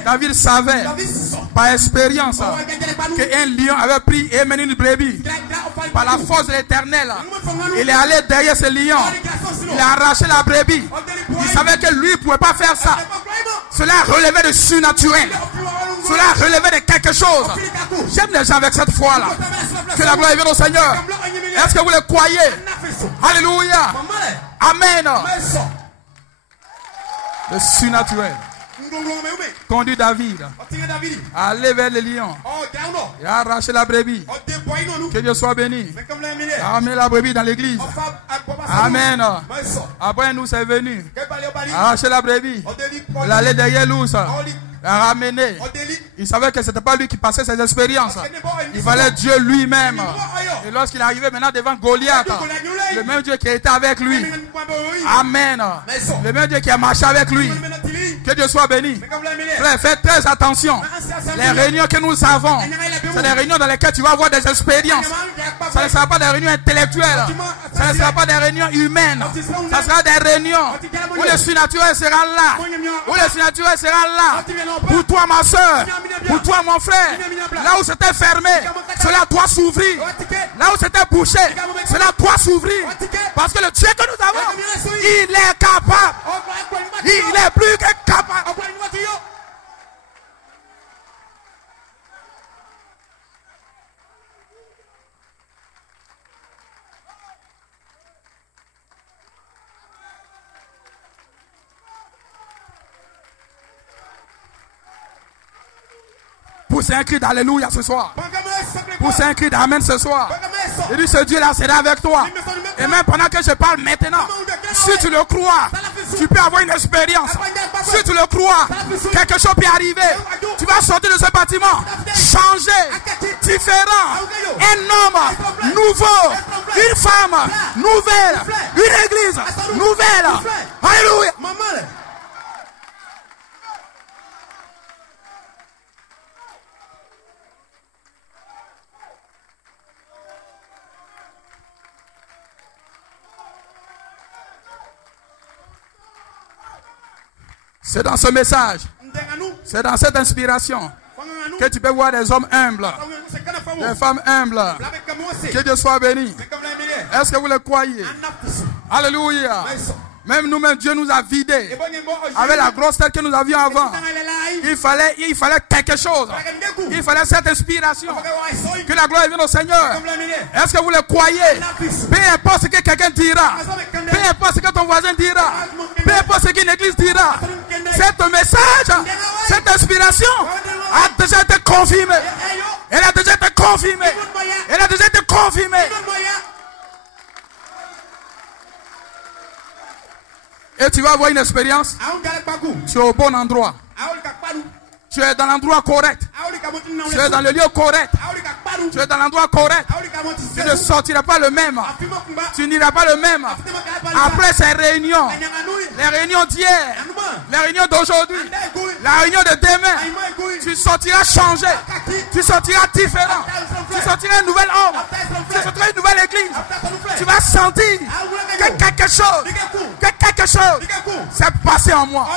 David savait par expérience qu'un lion avait pris et mené une brebis. Par la force de l'Éternel, il est allé derrière ce lion. Il a arraché la brebis. Il savait que lui ne pouvait pas faire ça. Cela relevait de surnaturel. Cela relevait de quelque chose. J'aime les gens avec cette foi-là. Que la gloire vienne au Seigneur. Est-ce que vous le croyez? Alléluia. Amen. Le surnaturel conduit David à aller vers le lion et à arracher la brebis. Que Dieu soit béni. A ramené la brebis dans l'église. Amen. Après nous c'est venu arracher la brebis. Il allait derrière l'ours. ramené. Il savait que ce n'était pas lui qui passait ses expériences. Il fallait Dieu lui-même. Et lorsqu'il est arrivé maintenant devant Goliath, le même Dieu qui était avec lui. Amen. Le même Dieu qui a marché avec lui. Que Dieu soit béni. Frère, faites très attention. Les réunions que nous avons, c'est des réunions dans lesquelles tu vas avoir des expériences. Ça ne sera pas des réunions intellectuelles. Ça ne sera pas des réunions humaines. Ça sera des réunions où le surnaturel sera là. Où le surnaturel sera là. Pour toi, ma soeur. Pour toi, mon frère. Là où c'était fermé, cela doit s'ouvrir. Là où c'était bouché, cela doit s'ouvrir. Parce que le Dieu que nous avons, il est capable. Il est plus que capable. Poussez un cri d'alléluia ce soir. Poussez un cri d'amen ce soir. Il dit, ce Dieu-là sera avec toi. Et même pendant que je parle maintenant, si tu le crois, tu peux avoir une expérience. Si tu le crois, quelque chose peut arriver. Tu vas sortir de ce bâtiment, changer, différent. Un homme nouveau, une femme nouvelle, une église nouvelle. Alléluia. C'est dans ce message, c'est dans cette inspiration que tu peux voir des hommes humbles, des femmes humbles. Que Dieu soit béni. Est-ce que vous le croyez? Alléluia. Même nous-mêmes, Dieu nous a vidés avec la grosse tête que nous avions avant. Il fallait quelque chose. Il fallait cette inspiration. Que la gloire vienne au Seigneur. Est-ce que vous le croyez? Peu importe ce que quelqu'un dira. Peu importe ce que ton voisin dira. Peu importe ce qu'une église dira. Cet message, cette inspiration a déjà été confirmée. Elle a déjà été confirmée. Elle a déjà été confirmée. Et tu vas avoir une expérience. Tu es au bon endroit. Tu es dans l'endroit correct. Tu es dans le lieu correct. Tu es dans l'endroit correct. Tu ne sortiras pas le même. Tu n'iras pas le même. Après ces réunions, les réunions d'hier, les réunions d'aujourd'hui, la réunion de demain, tu sortiras changé. Tu sortiras différent. Tu sortiras un nouvel homme. Tu sortiras une nouvelle église. Tu vas sentir que quelque chose s'est passé en moi.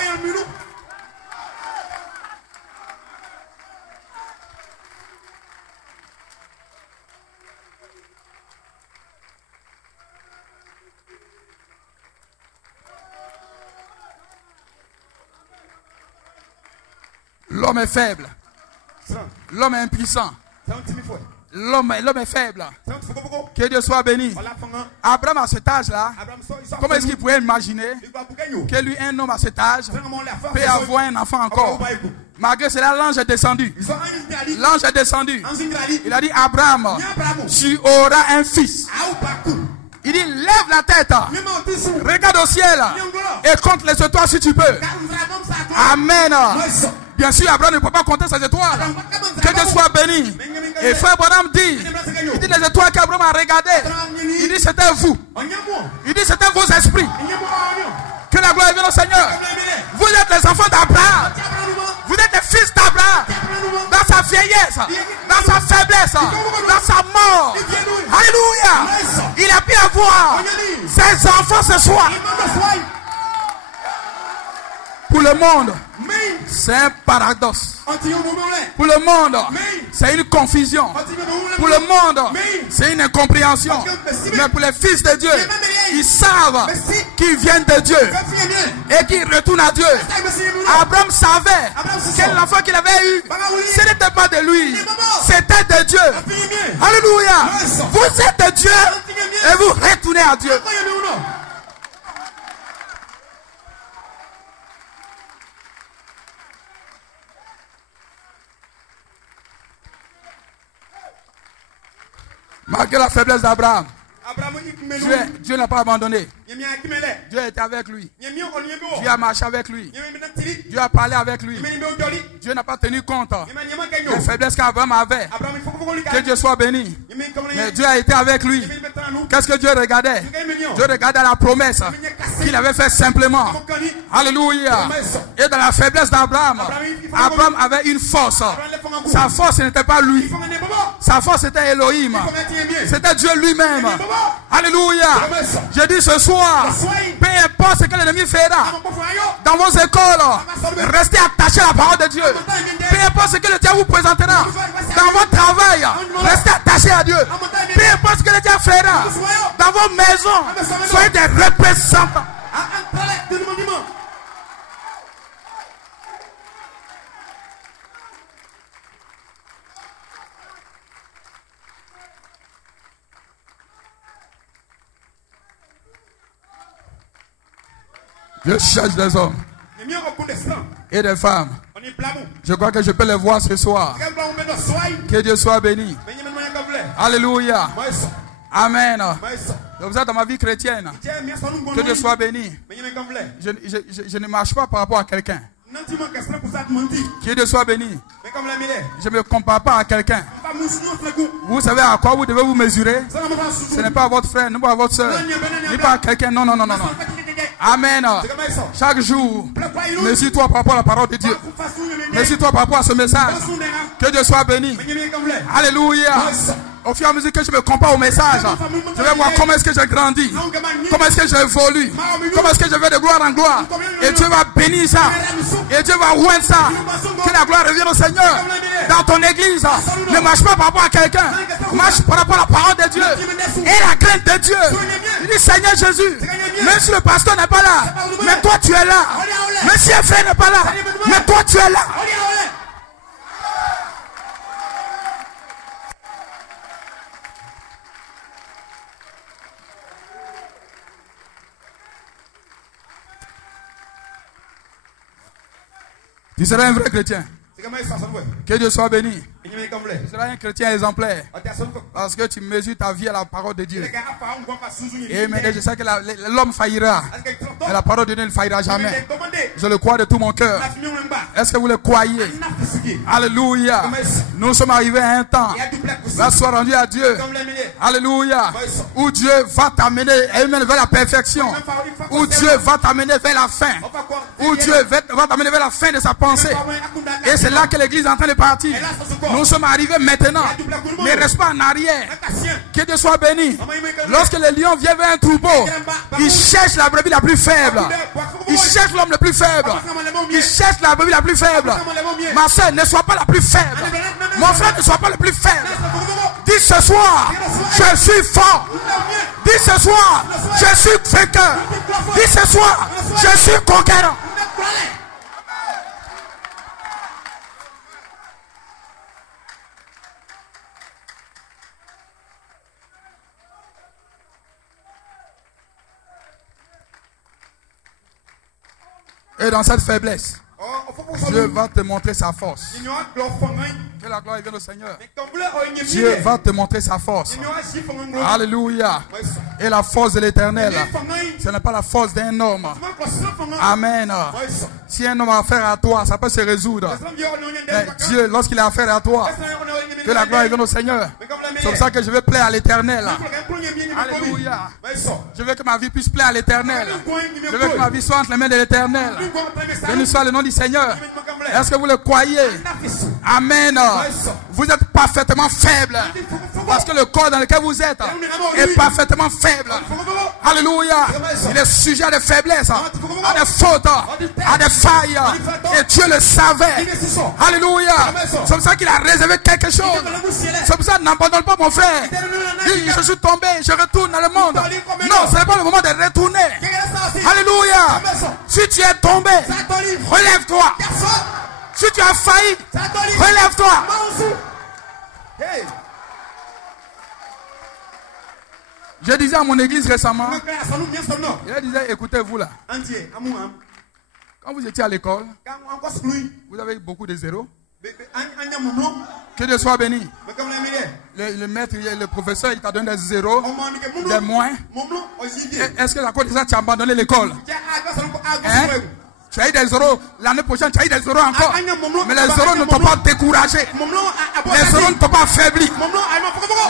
L'homme est faible. L'homme est impuissant. L'homme est faible. Que Dieu soit béni. Abraham à cet âge-là, comment est-ce qu'il pouvait imaginer que lui, un homme à cet âge, peut avoir un enfant encore? Malgré cela, l'ange est descendu. L'ange est descendu. Il a dit, Abraham, tu auras un fils. Il dit, lève la tête, regarde au ciel et compte les étoiles si tu peux. Amen. Bien sûr, Abraham ne peut pas compter ses étoiles. Que Dieu soit béni. Et frère Abraham dit, il dit les étoiles qu'Abraham a regardées, il dit c'était vous. Il dit c'était vos esprits. Que la gloire vienne au Seigneur. Vous êtes les enfants d'Abraham. Vous êtes les fils d'Abraham. Dans sa vieillesse, dans sa faiblesse, dans sa mort. Alléluia. Il a pu avoir ses enfants ce soir. Pour le monde, c'est un paradoxe. Pour le monde, c'est une confusion. Pour le monde, c'est une incompréhension. Mais pour les fils de Dieu, ils savent qu'ils viennent de Dieu et qu'ils retournent à Dieu. Abraham savait que l'enfant qu'il avait eu, ce n'était pas de lui, c'était de Dieu. Alléluia. Vous êtes de Dieu et vous retournez à Dieu. Malgré la faiblesse d'Abraham, Dieu n'a pas abandonné. Dieu était avec lui. Dieu a marché avec lui. Dieu a parlé avec lui. Dieu n'a pas tenu compte des faiblesses qu'Abraham avait. Que Dieu soit béni. Mais Dieu a été avec lui. Qu'est-ce que Dieu regardait? Dieu regardait la promesse qu'il avait faite simplement. Alléluia. Et dans la faiblesse d'Abraham, Abraham avait une force. Sa force n'était pas lui. Sa force était Elohim. C'était Dieu lui-même. Alléluia. Je dis ce soir, peu importe ce que l'ennemi fera dans vos écoles, restez attachés à la parole de Dieu. Peu importe ce que le diable vous présentera dans votre travail, restez attachés à Dieu. Peu importe ce que le diable fera dans vos maisons, soyez des représentants. Je cherche des hommes et des femmes. Je crois que je peux les voir ce soir. Que Dieu soit béni. Alléluia. Amen. Vous êtes dans ma vie chrétienne. Que Dieu soit béni. Je ne marche pas par rapport à quelqu'un. Que Dieu soit béni. Je ne me compare pas à quelqu'un. Vous savez à quoi vous devez vous mesurer. Ce n'est pas à votre frère, non pas à votre soeur, ni pas à quelqu'un. Non, non, non, non, non. Amen. Chaque jour, mesure-toi par rapport à la parole de Dieu. Mesure-toi par rapport à ce message. Que Dieu soit béni. Alléluia. Au fur et à mesure que je me compare au message, je vais voir comment est-ce que j'ai grandi, comment est-ce que j'évolue, comment est-ce que je vais de gloire en gloire. Et Dieu va bénir ça. Et Dieu va oindre ça. Que la gloire revienne au Seigneur. Dans ton église, ne marche pas par rapport à quelqu'un. Marche par rapport à la parole de Dieu. Et la crainte de Dieu. Il dit Seigneur Jésus, même si le pasteur n'est pas là, mais toi tu es là. Même si un frère n'est pas là, mais toi tu es là. Tu seras un vrai chrétien. Que Dieu soit béni. Tu seras un chrétien exemplaire. Parce que tu mesures ta vie à la parole de Dieu. Et maintenant, je sais que l'homme faillira. Mais la parole de Dieu ne faillira jamais. Je le crois de tout mon cœur. Est-ce que vous le croyez? Alléluia. Nous sommes arrivés à un temps. Va soit rendu à Dieu. Alléluia. Où Dieu va t'amener vers la perfection. Où Dieu va t'amener vers la fin. Où Dieu va t'amener vers la fin de sa pensée. Et c'est là que l'église est en train de partir. Nous sommes arrivés maintenant. Mais reste pas en arrière. Que Dieu soit béni. Lorsque le lion vient vers un troupeau, il cherche la brebis la plus faible. Il cherche l'homme le plus faible. Il cherche la brebis la plus faible. Ma soeur, ne sois pas la plus faible. Mon frère, ne sois pas le plus faible. Dis ce soir, je suis fort. Dis ce soir, je suis vainqueur. Dis ce soir, je suis conquérant. Et dans cette faiblesse, Dieu va te montrer sa force. Que la gloire vienne au Seigneur. Dieu va te montrer sa force. Alléluia. Et la force de l'Éternel, ce n'est pas la force d'un homme. Amen. Si un homme a affaire à toi, ça peut se résoudre. Mais Dieu, lorsqu'il a affaire à toi, que la gloire vienne au Seigneur. C'est pour ça que je veux plaire à l'Éternel. Alléluia. Je veux que ma vie puisse plaire à l'Éternel. Je veux que ma vie soit entre les mains de l'Éternel. Béni soit le nom du Seigneur. Est-ce que vous le croyez? Amen. Vous êtes parfaitement faible. Parce que le corps dans lequel vous êtes est parfaitement faible. Alléluia. Il est sujet à des faiblesses, à des fautes, à des failles. Et Dieu le savait. Alléluia. C'est pour ça qu'il a réservé quelque chose. C'est pour ça, n'abandonne pas mon frère. Dis, je suis tombé, je retourne dans le monde. Non, ce n'est pas le moment de retourner. Alléluia. Si tu es tombé, relève-toi. Si tu as failli, relève-toi. Je disais à mon église récemment, je disais, écoutez-vous là. Quand vous étiez à l'école, vous avez eu beaucoup de zéros. Que Dieu soit béni. Le maître, le professeur, il t'a donné des zéros, des moins. Est-ce que à cause de ça, tu as abandonné l'école? Hein? Tu as eu des zéros. L'année prochaine, tu as eu des zéros encore. Mais les zéros ne t'ont pas découragé. Les zéros ne t'ont pas affaibli.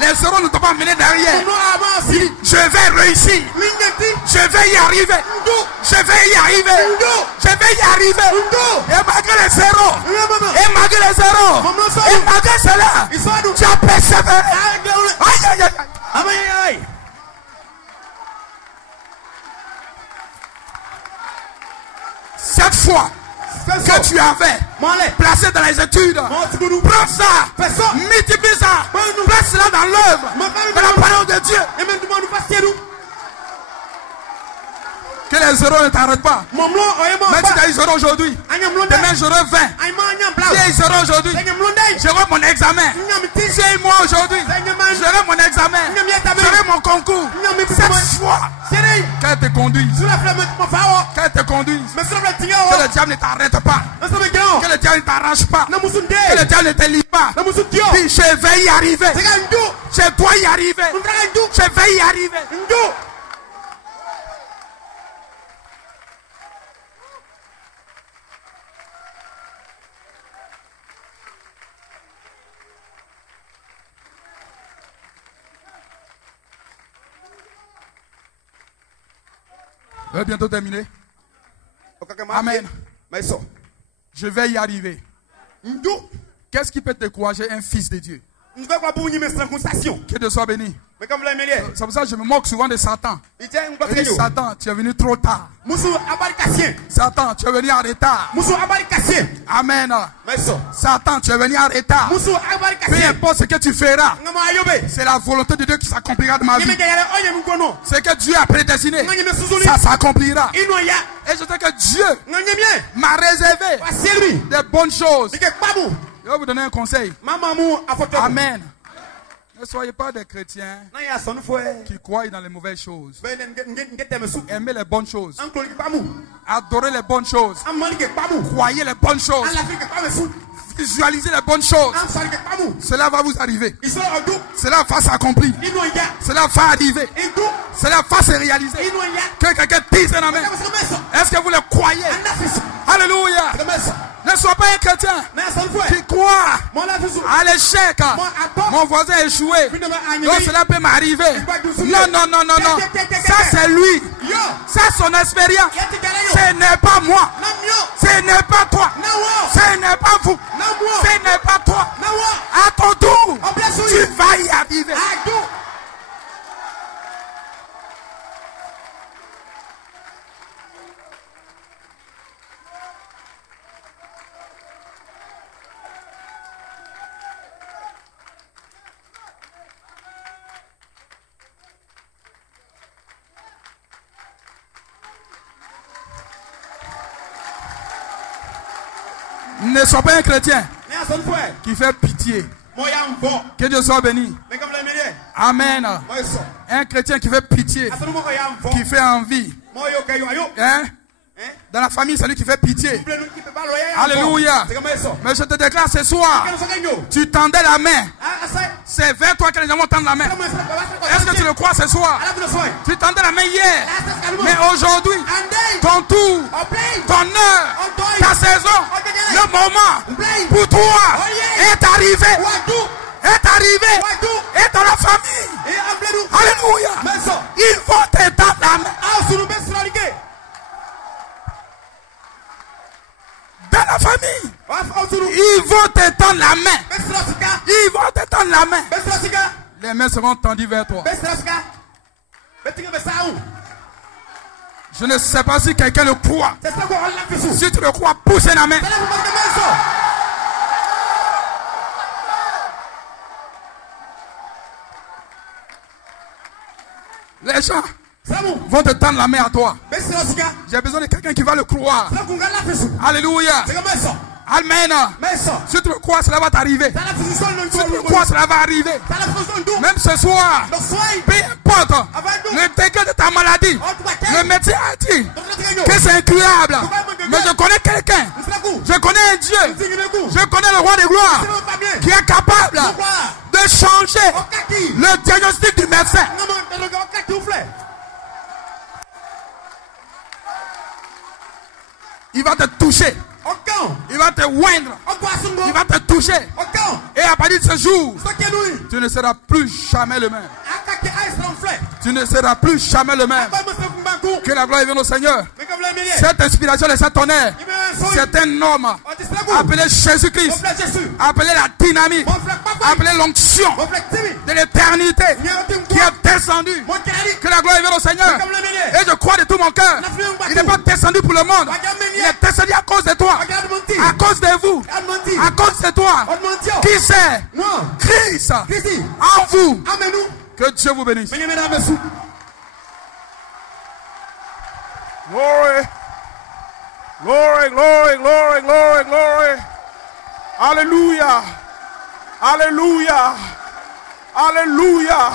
Les zéros ne t'ont pas mené derrière. Je vais réussir. Je vais y arriver. Je vais y arriver. Je vais y arriver. Et malgré les zéros. Et malgré les zéros. Et malgré cela, tu as persévéré. Aïe, aïe, aïe. Cette foi que tu avais placée dans les études, prends ça, multiplie ça, place cela dans l'œuvre de la parole de Dieu. Que les zéros ne t'arrêtent pas. Même si tu as eu zéro aujourd'hui, demain j'aurai 20. Si j'ai eu zéro aujourd'hui, j'aurai mon examen. Si j'ai eu moi aujourd'hui, j'aurai mon examen. J'aurai mon concours. Cette foi, qu'elle te conduise. Qu'elle te conduise. Que le diable ne t'arrête pas. Que le diable ne t'arrache pas. Que le diable ne te lie pas. Dis, je vais y arriver. Je dois y arriver. Je vais y arriver. Je vais bientôt terminer. Amen. Je vais y arriver. Qu'est-ce qui peut te décourager un fils de Dieu? Que Dieu soit béni. C'est pour ça que je me moque souvent de Satan. Je dis, Satan, tu es venu trop tard. Satan, tu es venu en retard. Amen. Satan, tu es venu en retard. Peu importe ce que tu feras, c'est la volonté de Dieu qui s'accomplira de ma vie. Ce que Dieu a prédestiné, ça s'accomplira. Et je sais que Dieu m'a réservé des bonnes choses. Je vais vous donner un conseil. Amen. Ne soyez pas des chrétiens qui croient dans les mauvaises choses. Aimez les bonnes choses. Adorez les bonnes choses. Croyez les bonnes choses. Visualisez les bonnes choses. Cela va vous arriver. Cela va s'accomplir. Cela va arriver. Cela va se réaliser. Que quelqu'un dise un amen. Est-ce que vous le croyez? Alléluia. Ne sois pas un chrétien qui croit à l'échec. Mon voisin a échoué. Donc cela peut m'arriver. Non, non, non, non, non. Ça c'est lui. Ça c'est son expérience. Ce n'est pas moi. Ce n'est pas toi. Ce n'est pas vous. Ce n'est pas toi. À ton tour, tu vas y arriver. Ne sois pas un chrétien qui fait pitié. Que Dieu soit béni. Amen. Un chrétien qui fait pitié, qui fait envie. Hein? Dans la famille, c'est lui qui fait pitié. Alléluia. Mais je te déclare ce soir, tu tendais la main. C'est vers toi que les gens vont tendre la main. Est-ce que tu le crois ce soir? Tu tendais la main hier. Mais aujourd'hui, ton tour, ton heure, ta saison, le moment pour toi est arrivé. Est arrivé. Et dans la famille. Alléluia. Ils vont te tendre la main. Dans la famille, ils vont te tendre la main. Ils vont te tendre la main. Les mains seront tendues vers toi. Je ne sais pas si quelqu'un le croit. Si tu le crois, pousse la main. Les gens vont te tendre la main à toi. J'ai besoin de quelqu'un qui va le croire. Alléluia. Amen. Si tu le crois, cela va t'arriver. Si tu le crois, cela va arriver. Même ce soir, peu importe le degré de ta maladie, le médecin a dit que c'est incurable. Mais je connais quelqu'un. Je connais un Dieu. Je connais le roi de gloire qui est capable de changer le diagnostic du médecin. Il va te toucher. Il va te oindre. Il va te toucher. Et à partir de ce jour, tu ne seras plus jamais le même. Tu ne seras plus jamais le même. Que la gloire vienne au Seigneur. Cette inspiration de cet honneur, c'est un homme appelé Jésus-Christ, appelé la dynamique, appelé l'onction de l'éternité qui est descendu. Que la gloire vienne au Seigneur. Et je crois de tout mon cœur, il n'est pas descendu pour le monde, il est descendu à cause de toi, à cause de vous, à cause de toi. Qui c'est? Christ en vous. Que Dieu vous bénisse. Glory, glory, glory, glory, glory, glory. Alléluia, alléluia, alléluia.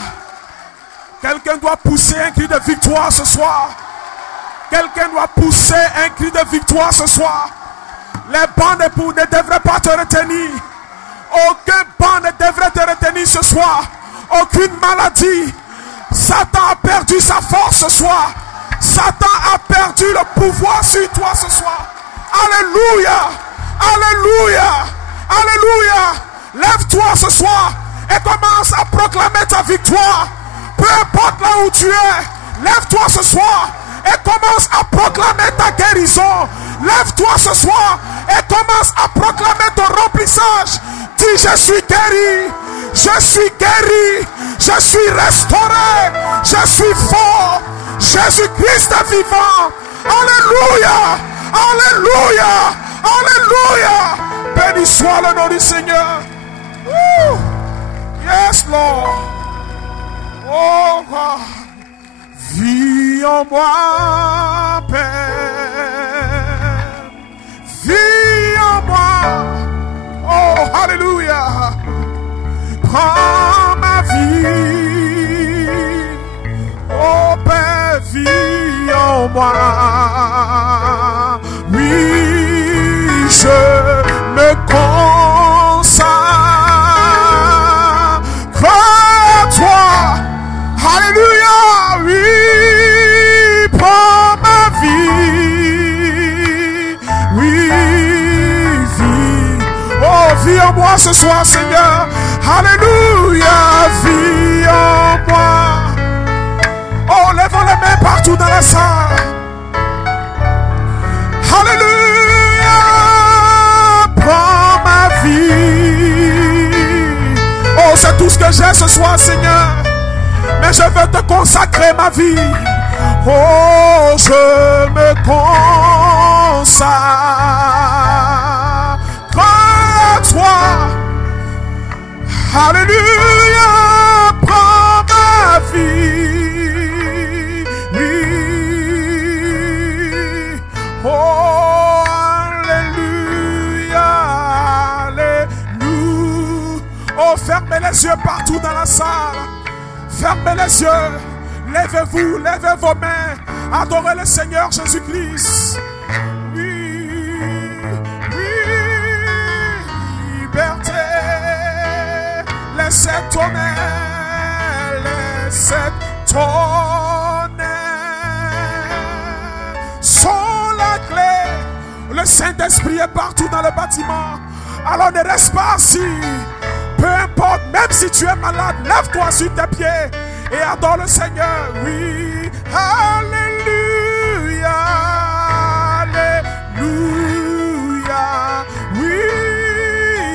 Quelqu'un doit pousser un cri de victoire ce soir. Quelqu'un doit pousser un cri de victoire ce soir. Les bancs ne devraient pas te retenir. Aucun banc ne devrait te retenir ce soir. Aucune maladie. Satan a perdu sa force ce soir. Satan a perdu le pouvoir sur toi ce soir. Alléluia, alléluia, alléluia. Lève-toi ce soir et commence à proclamer ta victoire. Peu importe là où tu es, lève-toi ce soir et commence à proclamer ta guérison. Lève-toi ce soir et commence à proclamer ton remplissage. Dis: je suis guéri, je suis guéri, je suis restauré, je suis fort. Jésus-Christ est vivant. Alléluia, alléluia, alléluia. Béni soit le nom du Seigneur. Woo. Yes, Lord. Oh God. Vis en moi, Père. Vis en moi. Oh, alléluia. Prends ma vie. Oh, Père, vis en moi. Oui, je me consacre à toi. Alléluia, oui, prends ma vie. Oui, vis. Oh, vis en moi ce soir, Seigneur. Alléluia, vis en moi. Oh, lèvons les mains partout dans la salle. Alléluia, prends ma vie. Oh, c'est tout ce que j'ai ce soir, Seigneur. Mais je veux te consacrer ma vie. Oh, je me consacre à toi. Alléluia, prends ma vie. Oui. Oh, alléluia, alléluia. Oh, fermez les yeux partout dans la salle. Fermez les yeux. Lèvez-vous, levez vos mains. Adorez le Seigneur Jésus-Christ. Oui, oui, liberté. Laissez tonner, laissez tonner. Sont la clé. Le Saint-Esprit est partout dans le bâtiment. Alors ne reste pas assis. Peu importe, même si tu es malade, lève-toi sur tes pieds et adore le Seigneur. Oui, alléluia, alléluia. Oui,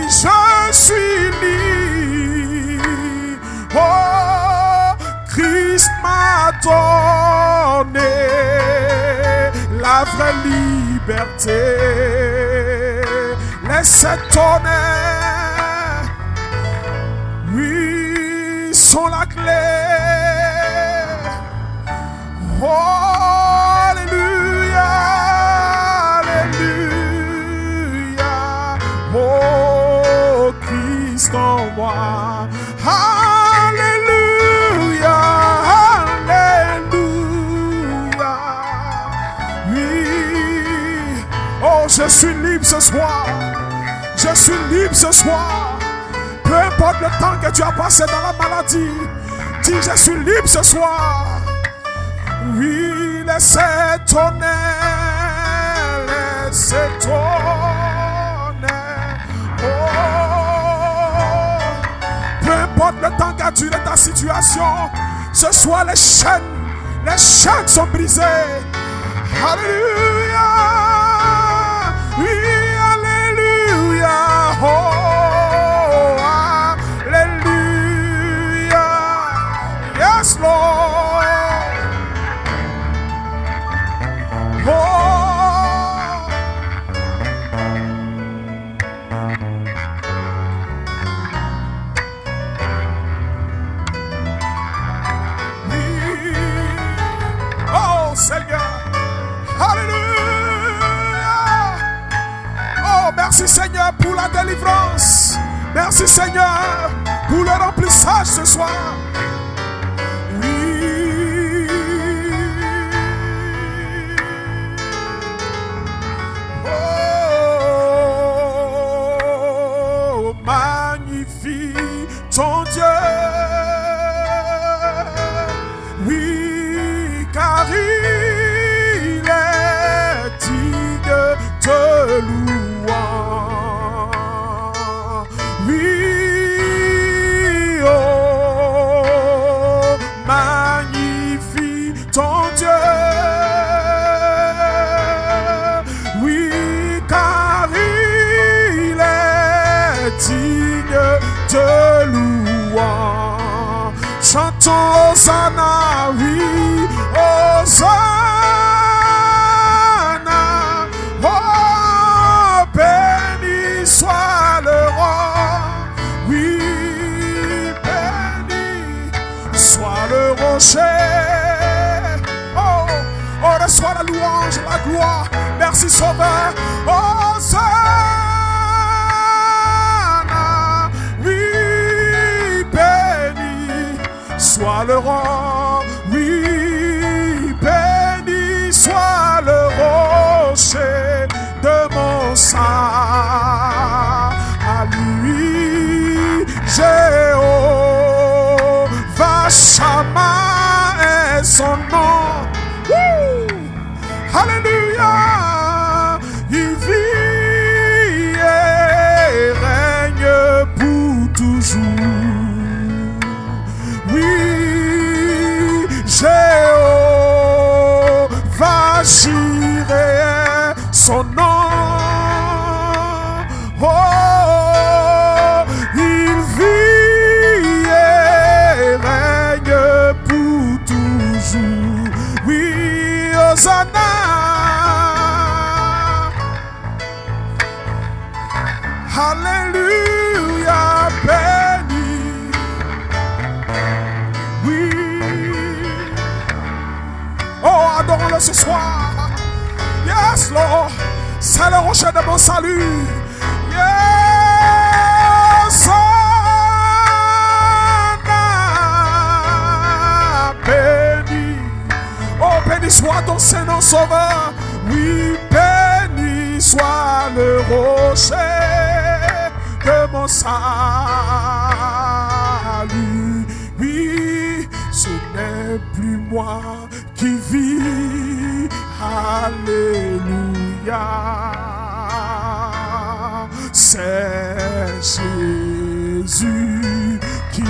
je suis libre. Oh, Christ m'a donné la vraie liberté. Laissez tonner. Oui, sont la clé. Oh, alléluia, alléluia. Oh, Christ en moi. Alléluia, alléluia. Oui, oh, je suis libre ce soir. Je suis libre ce soir. Peu importe le temps que tu as passé dans la maladie, dis je suis libre ce soir. Oui, laissez tonner, laissez tonner. Oh, peu importe le temps qu'a duré ta situation, ce soir les chaînes sont brisées. Alléluia. Oui, alléluia. Oh, alléluia. Yes, Lord. Oh. Oui. Oh, Seigneur. Alléluia. Oh, merci Seigneur pour la délivrance. Merci Seigneur pour le remplissage ce soir. Oui. Oh, magnifie ton Dieu. Oui, car il est digne de louange. Oui, oh, magnifie ton Dieu. Oui, car il est digne de louange. Chantons Hosanna, oui, Hosanna. Oh, béni soit le roi. Oui, béni soit le rocher. Oh, oh, reçois la louange, la gloire. Merci Sauveur. Hosanna. Oui, béni soit le roi. Oui, béni soit le rocher de mon salut. À lui, Jéhovah Shammah est son nom. Woo! Alléluia. Il vit et règne pour toujours. Oui, Jéhovah Jireh est son nom. Oh, il vit et règne pour toujours. Oui, Hosanna. Alléluia, béni. Oui. Oh, adorons-le ce soir. Yes, Lord. C'est le rocher de mon salut. Yes, Hosanna. Béni. Oh, béni soit ton Seigneur Sauveur. Oui, béni soit le rocher de mon salut. Oui, ce n'est plus moi qui vis. Alléluia. C'est Jésus qui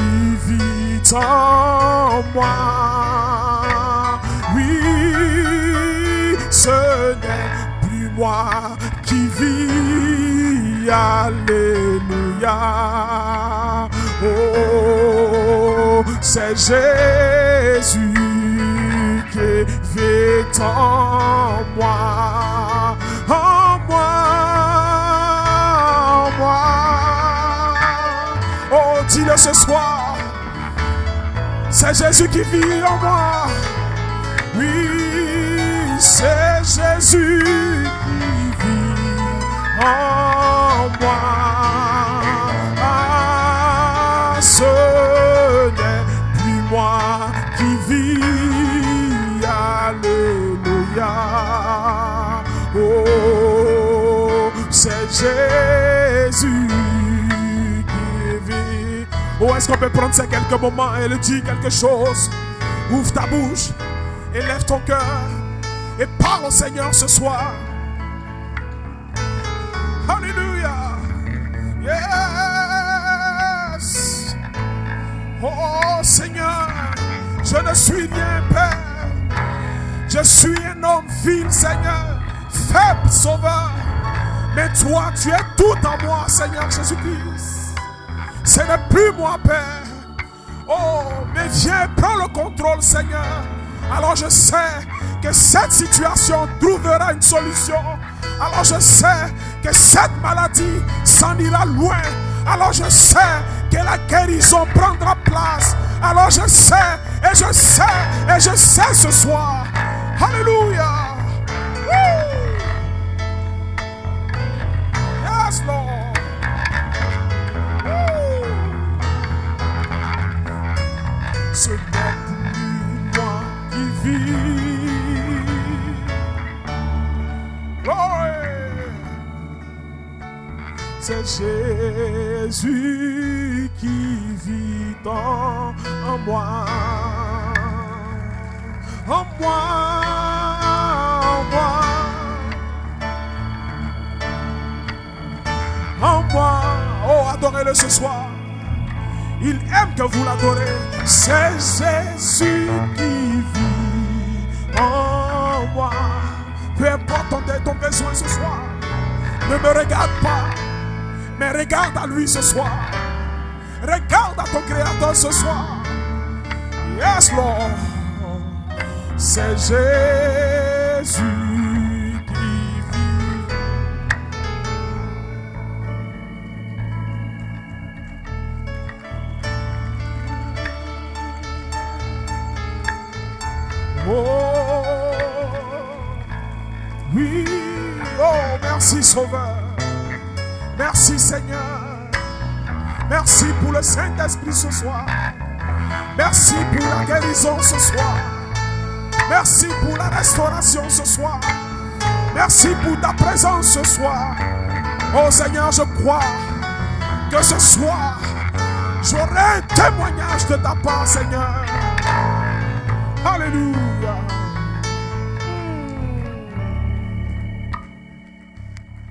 vit en moi. Oui, ce n'est plus moi qui vis. Alléluia. Oh, c'est Jésus qui vit en moi. En moi, en moi. Oh, dis-le ce soir. C'est Jésus qui vit en moi. Oui, c'est Jésus qui vit en moi. Ah, ce n'est plus moi qui vis. Alléluia. Oh, c'est Jésus qui vit Oh, est-ce qu'on peut prendre ces quelques moments et lui dire quelque chose? Ouvre ta bouche et lève ton cœur et parle au Seigneur ce soir. Alléluia. Yes. Oh Seigneur, je ne suis rien, Père. Je suis un homme vil, Seigneur, faible, sauveur. Mais toi, tu es tout en moi, Seigneur Jésus-Christ. Ce n'est plus moi, Père. Oh, mais viens, prends le contrôle, Seigneur. Alors je sais que cette situation trouvera une solution. Alors je sais que cette maladie s'en ira loin. Alors je sais que la guérison prendra place. Alors je sais, et je sais, et je sais ce soir. Alléluia. Woo. Yes, Lord. Woo. Ce n'est plus moi qui vis. Glory. C'est Jésus qui vit en moi. En moi, en moi, en moi. Oh, adorez-le ce soir. Il aime que vous l'adorez. C'est Jésus qui vit en moi. Peu importe ton besoin ce soir. Ne me regarde pas, mais regarde à lui ce soir. Regarde à ton Créateur ce soir. Yes, Lord. C'est Jésus qui vit. Oh, oui, oh, merci Sauveur. Merci Seigneur. Merci pour le Saint-Esprit ce soir. Merci pour la guérison ce soir. Merci pour la restauration ce soir. Merci pour ta présence ce soir. Oh Seigneur, je crois que ce soir, j'aurai un témoignage de ta part, Seigneur. Alléluia.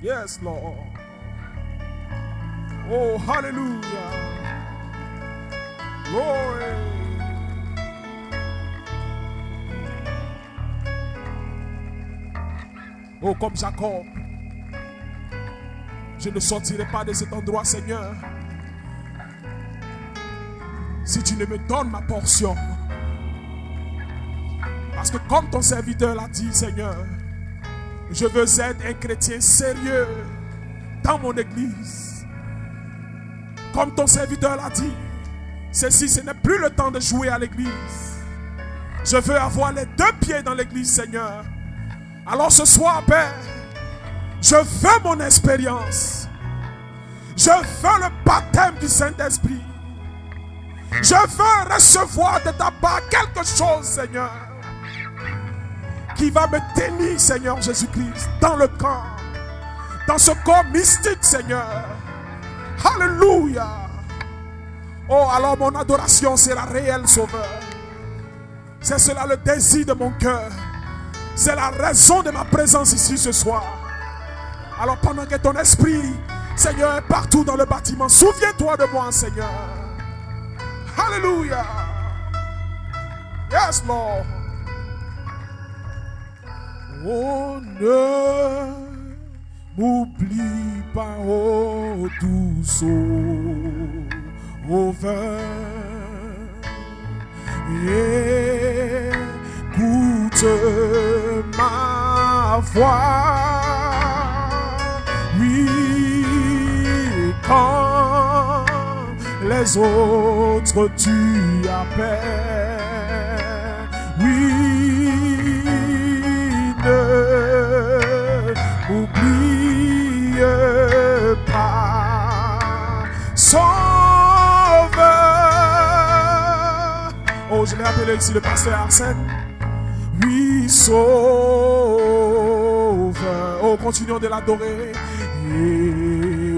Yes, Lord. Oh, hallelujah. Glory. Oh, comme Jacob, je ne sortirai pas de cet endroit, Seigneur, si tu ne me donnes ma portion. Parce que comme ton serviteur l'a dit, Seigneur, je veux être un chrétien sérieux dans mon église. Comme ton serviteur l'a dit, ce n'est plus le temps de jouer à l'église. Je veux avoir les deux pieds dans l'église, Seigneur. Alors ce soir, Père, je veux mon expérience. Je veux le baptême du Saint-Esprit. Je veux recevoir de ta part quelque chose, Seigneur, qui va me tenir, Seigneur Jésus-Christ, dans le camp, dans ce corps mystique, Seigneur. Alléluia. Oh, alors mon adoration sera réelle, Sauveur. C'est cela le désir de mon cœur. C'est la raison de ma présence ici ce soir. Alors pendant que ton esprit, Seigneur, est partout dans le bâtiment, souviens-toi de moi, Seigneur. Alléluia. Yes, Lord. Oh, ne m'oublie pas, oh doux Sauveur. Écoute ma voix. Oui, quand les autres tu appelles. Oui, ne m'oublie pas. Sauveur. Oh, je l'ai appelé ici le pasteur Arsène. Oui, Sauveur. Oh, continuons de l'adorer.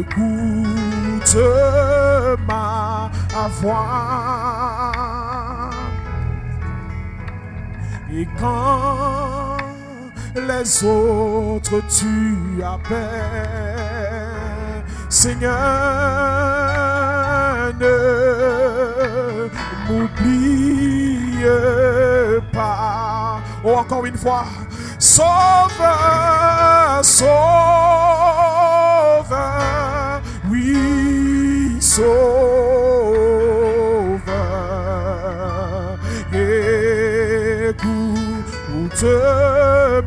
Écoute ma avoir. Et quand les autres tu appelles, Seigneur, ne m'oublie pas. Oh, encore une fois. Sauveur, sauveur, oui, sauveur, écoute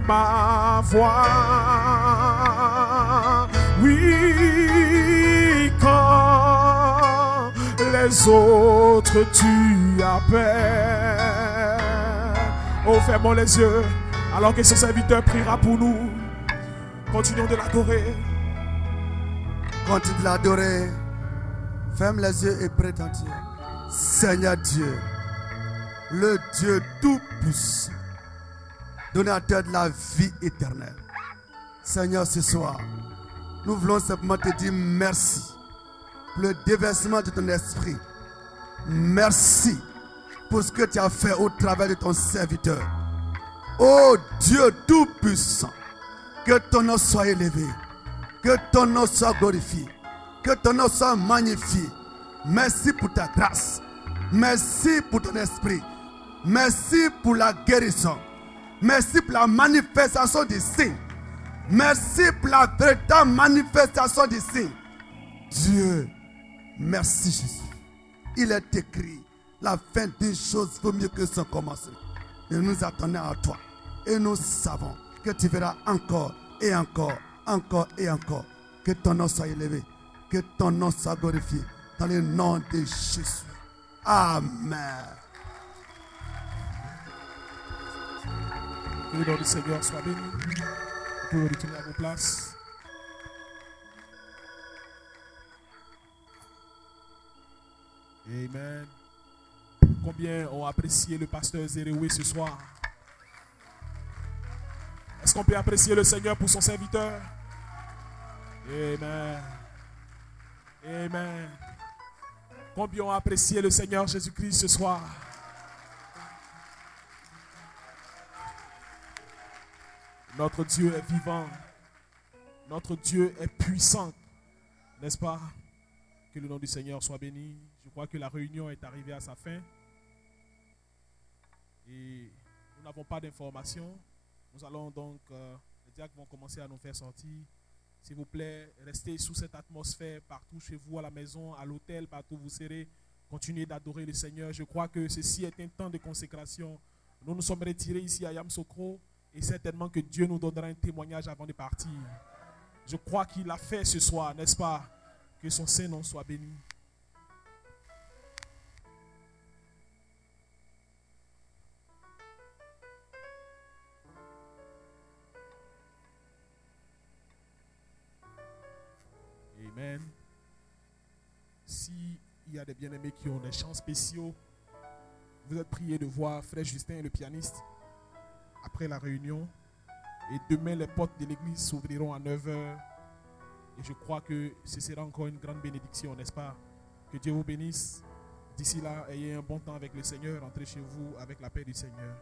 ma voix, oui, quand les autres tu appelles. Oh, fermons les yeux. Alors que ce serviteur priera pour nous, continuons de l'adorer. Continue de l'adorer. Ferme les yeux et prie ton Dieu. Seigneur Dieu, le Dieu tout-puissant, donateur de la vie éternelle. Seigneur, ce soir, nous voulons simplement te dire merci pour le déversement de ton esprit. Merci pour ce que tu as fait au travers de ton serviteur. Oh Dieu tout-puissant, que ton nom soit élevé, que ton nom soit glorifié, que ton nom soit magnifié. Merci pour ta grâce, merci pour ton esprit, merci pour la guérison, merci pour la manifestation des signes, merci pour la véritable manifestation des signes. Dieu, merci Jésus. Il est écrit, la fin d'une chose vaut mieux que son commencement. Et nous attendons à toi. Et nous savons que tu verras encore et encore, encore et encore. Que ton nom soit élevé. Que ton nom soit glorifié. Dans le nom de Jésus. Amen. Que le nom du Seigneur soit béni. Vous pouvez retourner à vos places. Amen. Combien ont apprécié le pasteur Zéréoué ce soir? Est-ce qu'on peut apprécier le Seigneur pour son serviteur? Amen. Amen. Combien ont apprécié le Seigneur Jésus-Christ ce soir? Notre Dieu est vivant. Notre Dieu est puissant. N'est-ce pas? Que le nom du Seigneur soit béni. Je crois que la réunion est arrivée à sa fin. Et nous n'avons pas d'informations. Nous allons donc, les diacres vont commencer à nous faire sortir. S'il vous plaît, restez sous cette atmosphère partout chez vous, à la maison, à l'hôtel, partout où vous serez. Continuez d'adorer le Seigneur. Je crois que ceci est un temps de consécration. Nous nous sommes retirés ici à Yamoussoukro et certainement que Dieu nous donnera un témoignage avant de partir. Je crois qu'il l'a fait ce soir, n'est-ce pas? Que son Saint-Nom soit béni. Amen. S'il y a des bien-aimés qui ont des chants spéciaux, vous êtes priés de voir Frère Justin, le pianiste, après la réunion. Et demain, les portes de l'église s'ouvriront à 9h. Et je crois que ce sera encore une grande bénédiction, n'est-ce pas? Que Dieu vous bénisse. D'ici là, ayez un bon temps avec le Seigneur. Rentrez chez vous avec la paix du Seigneur.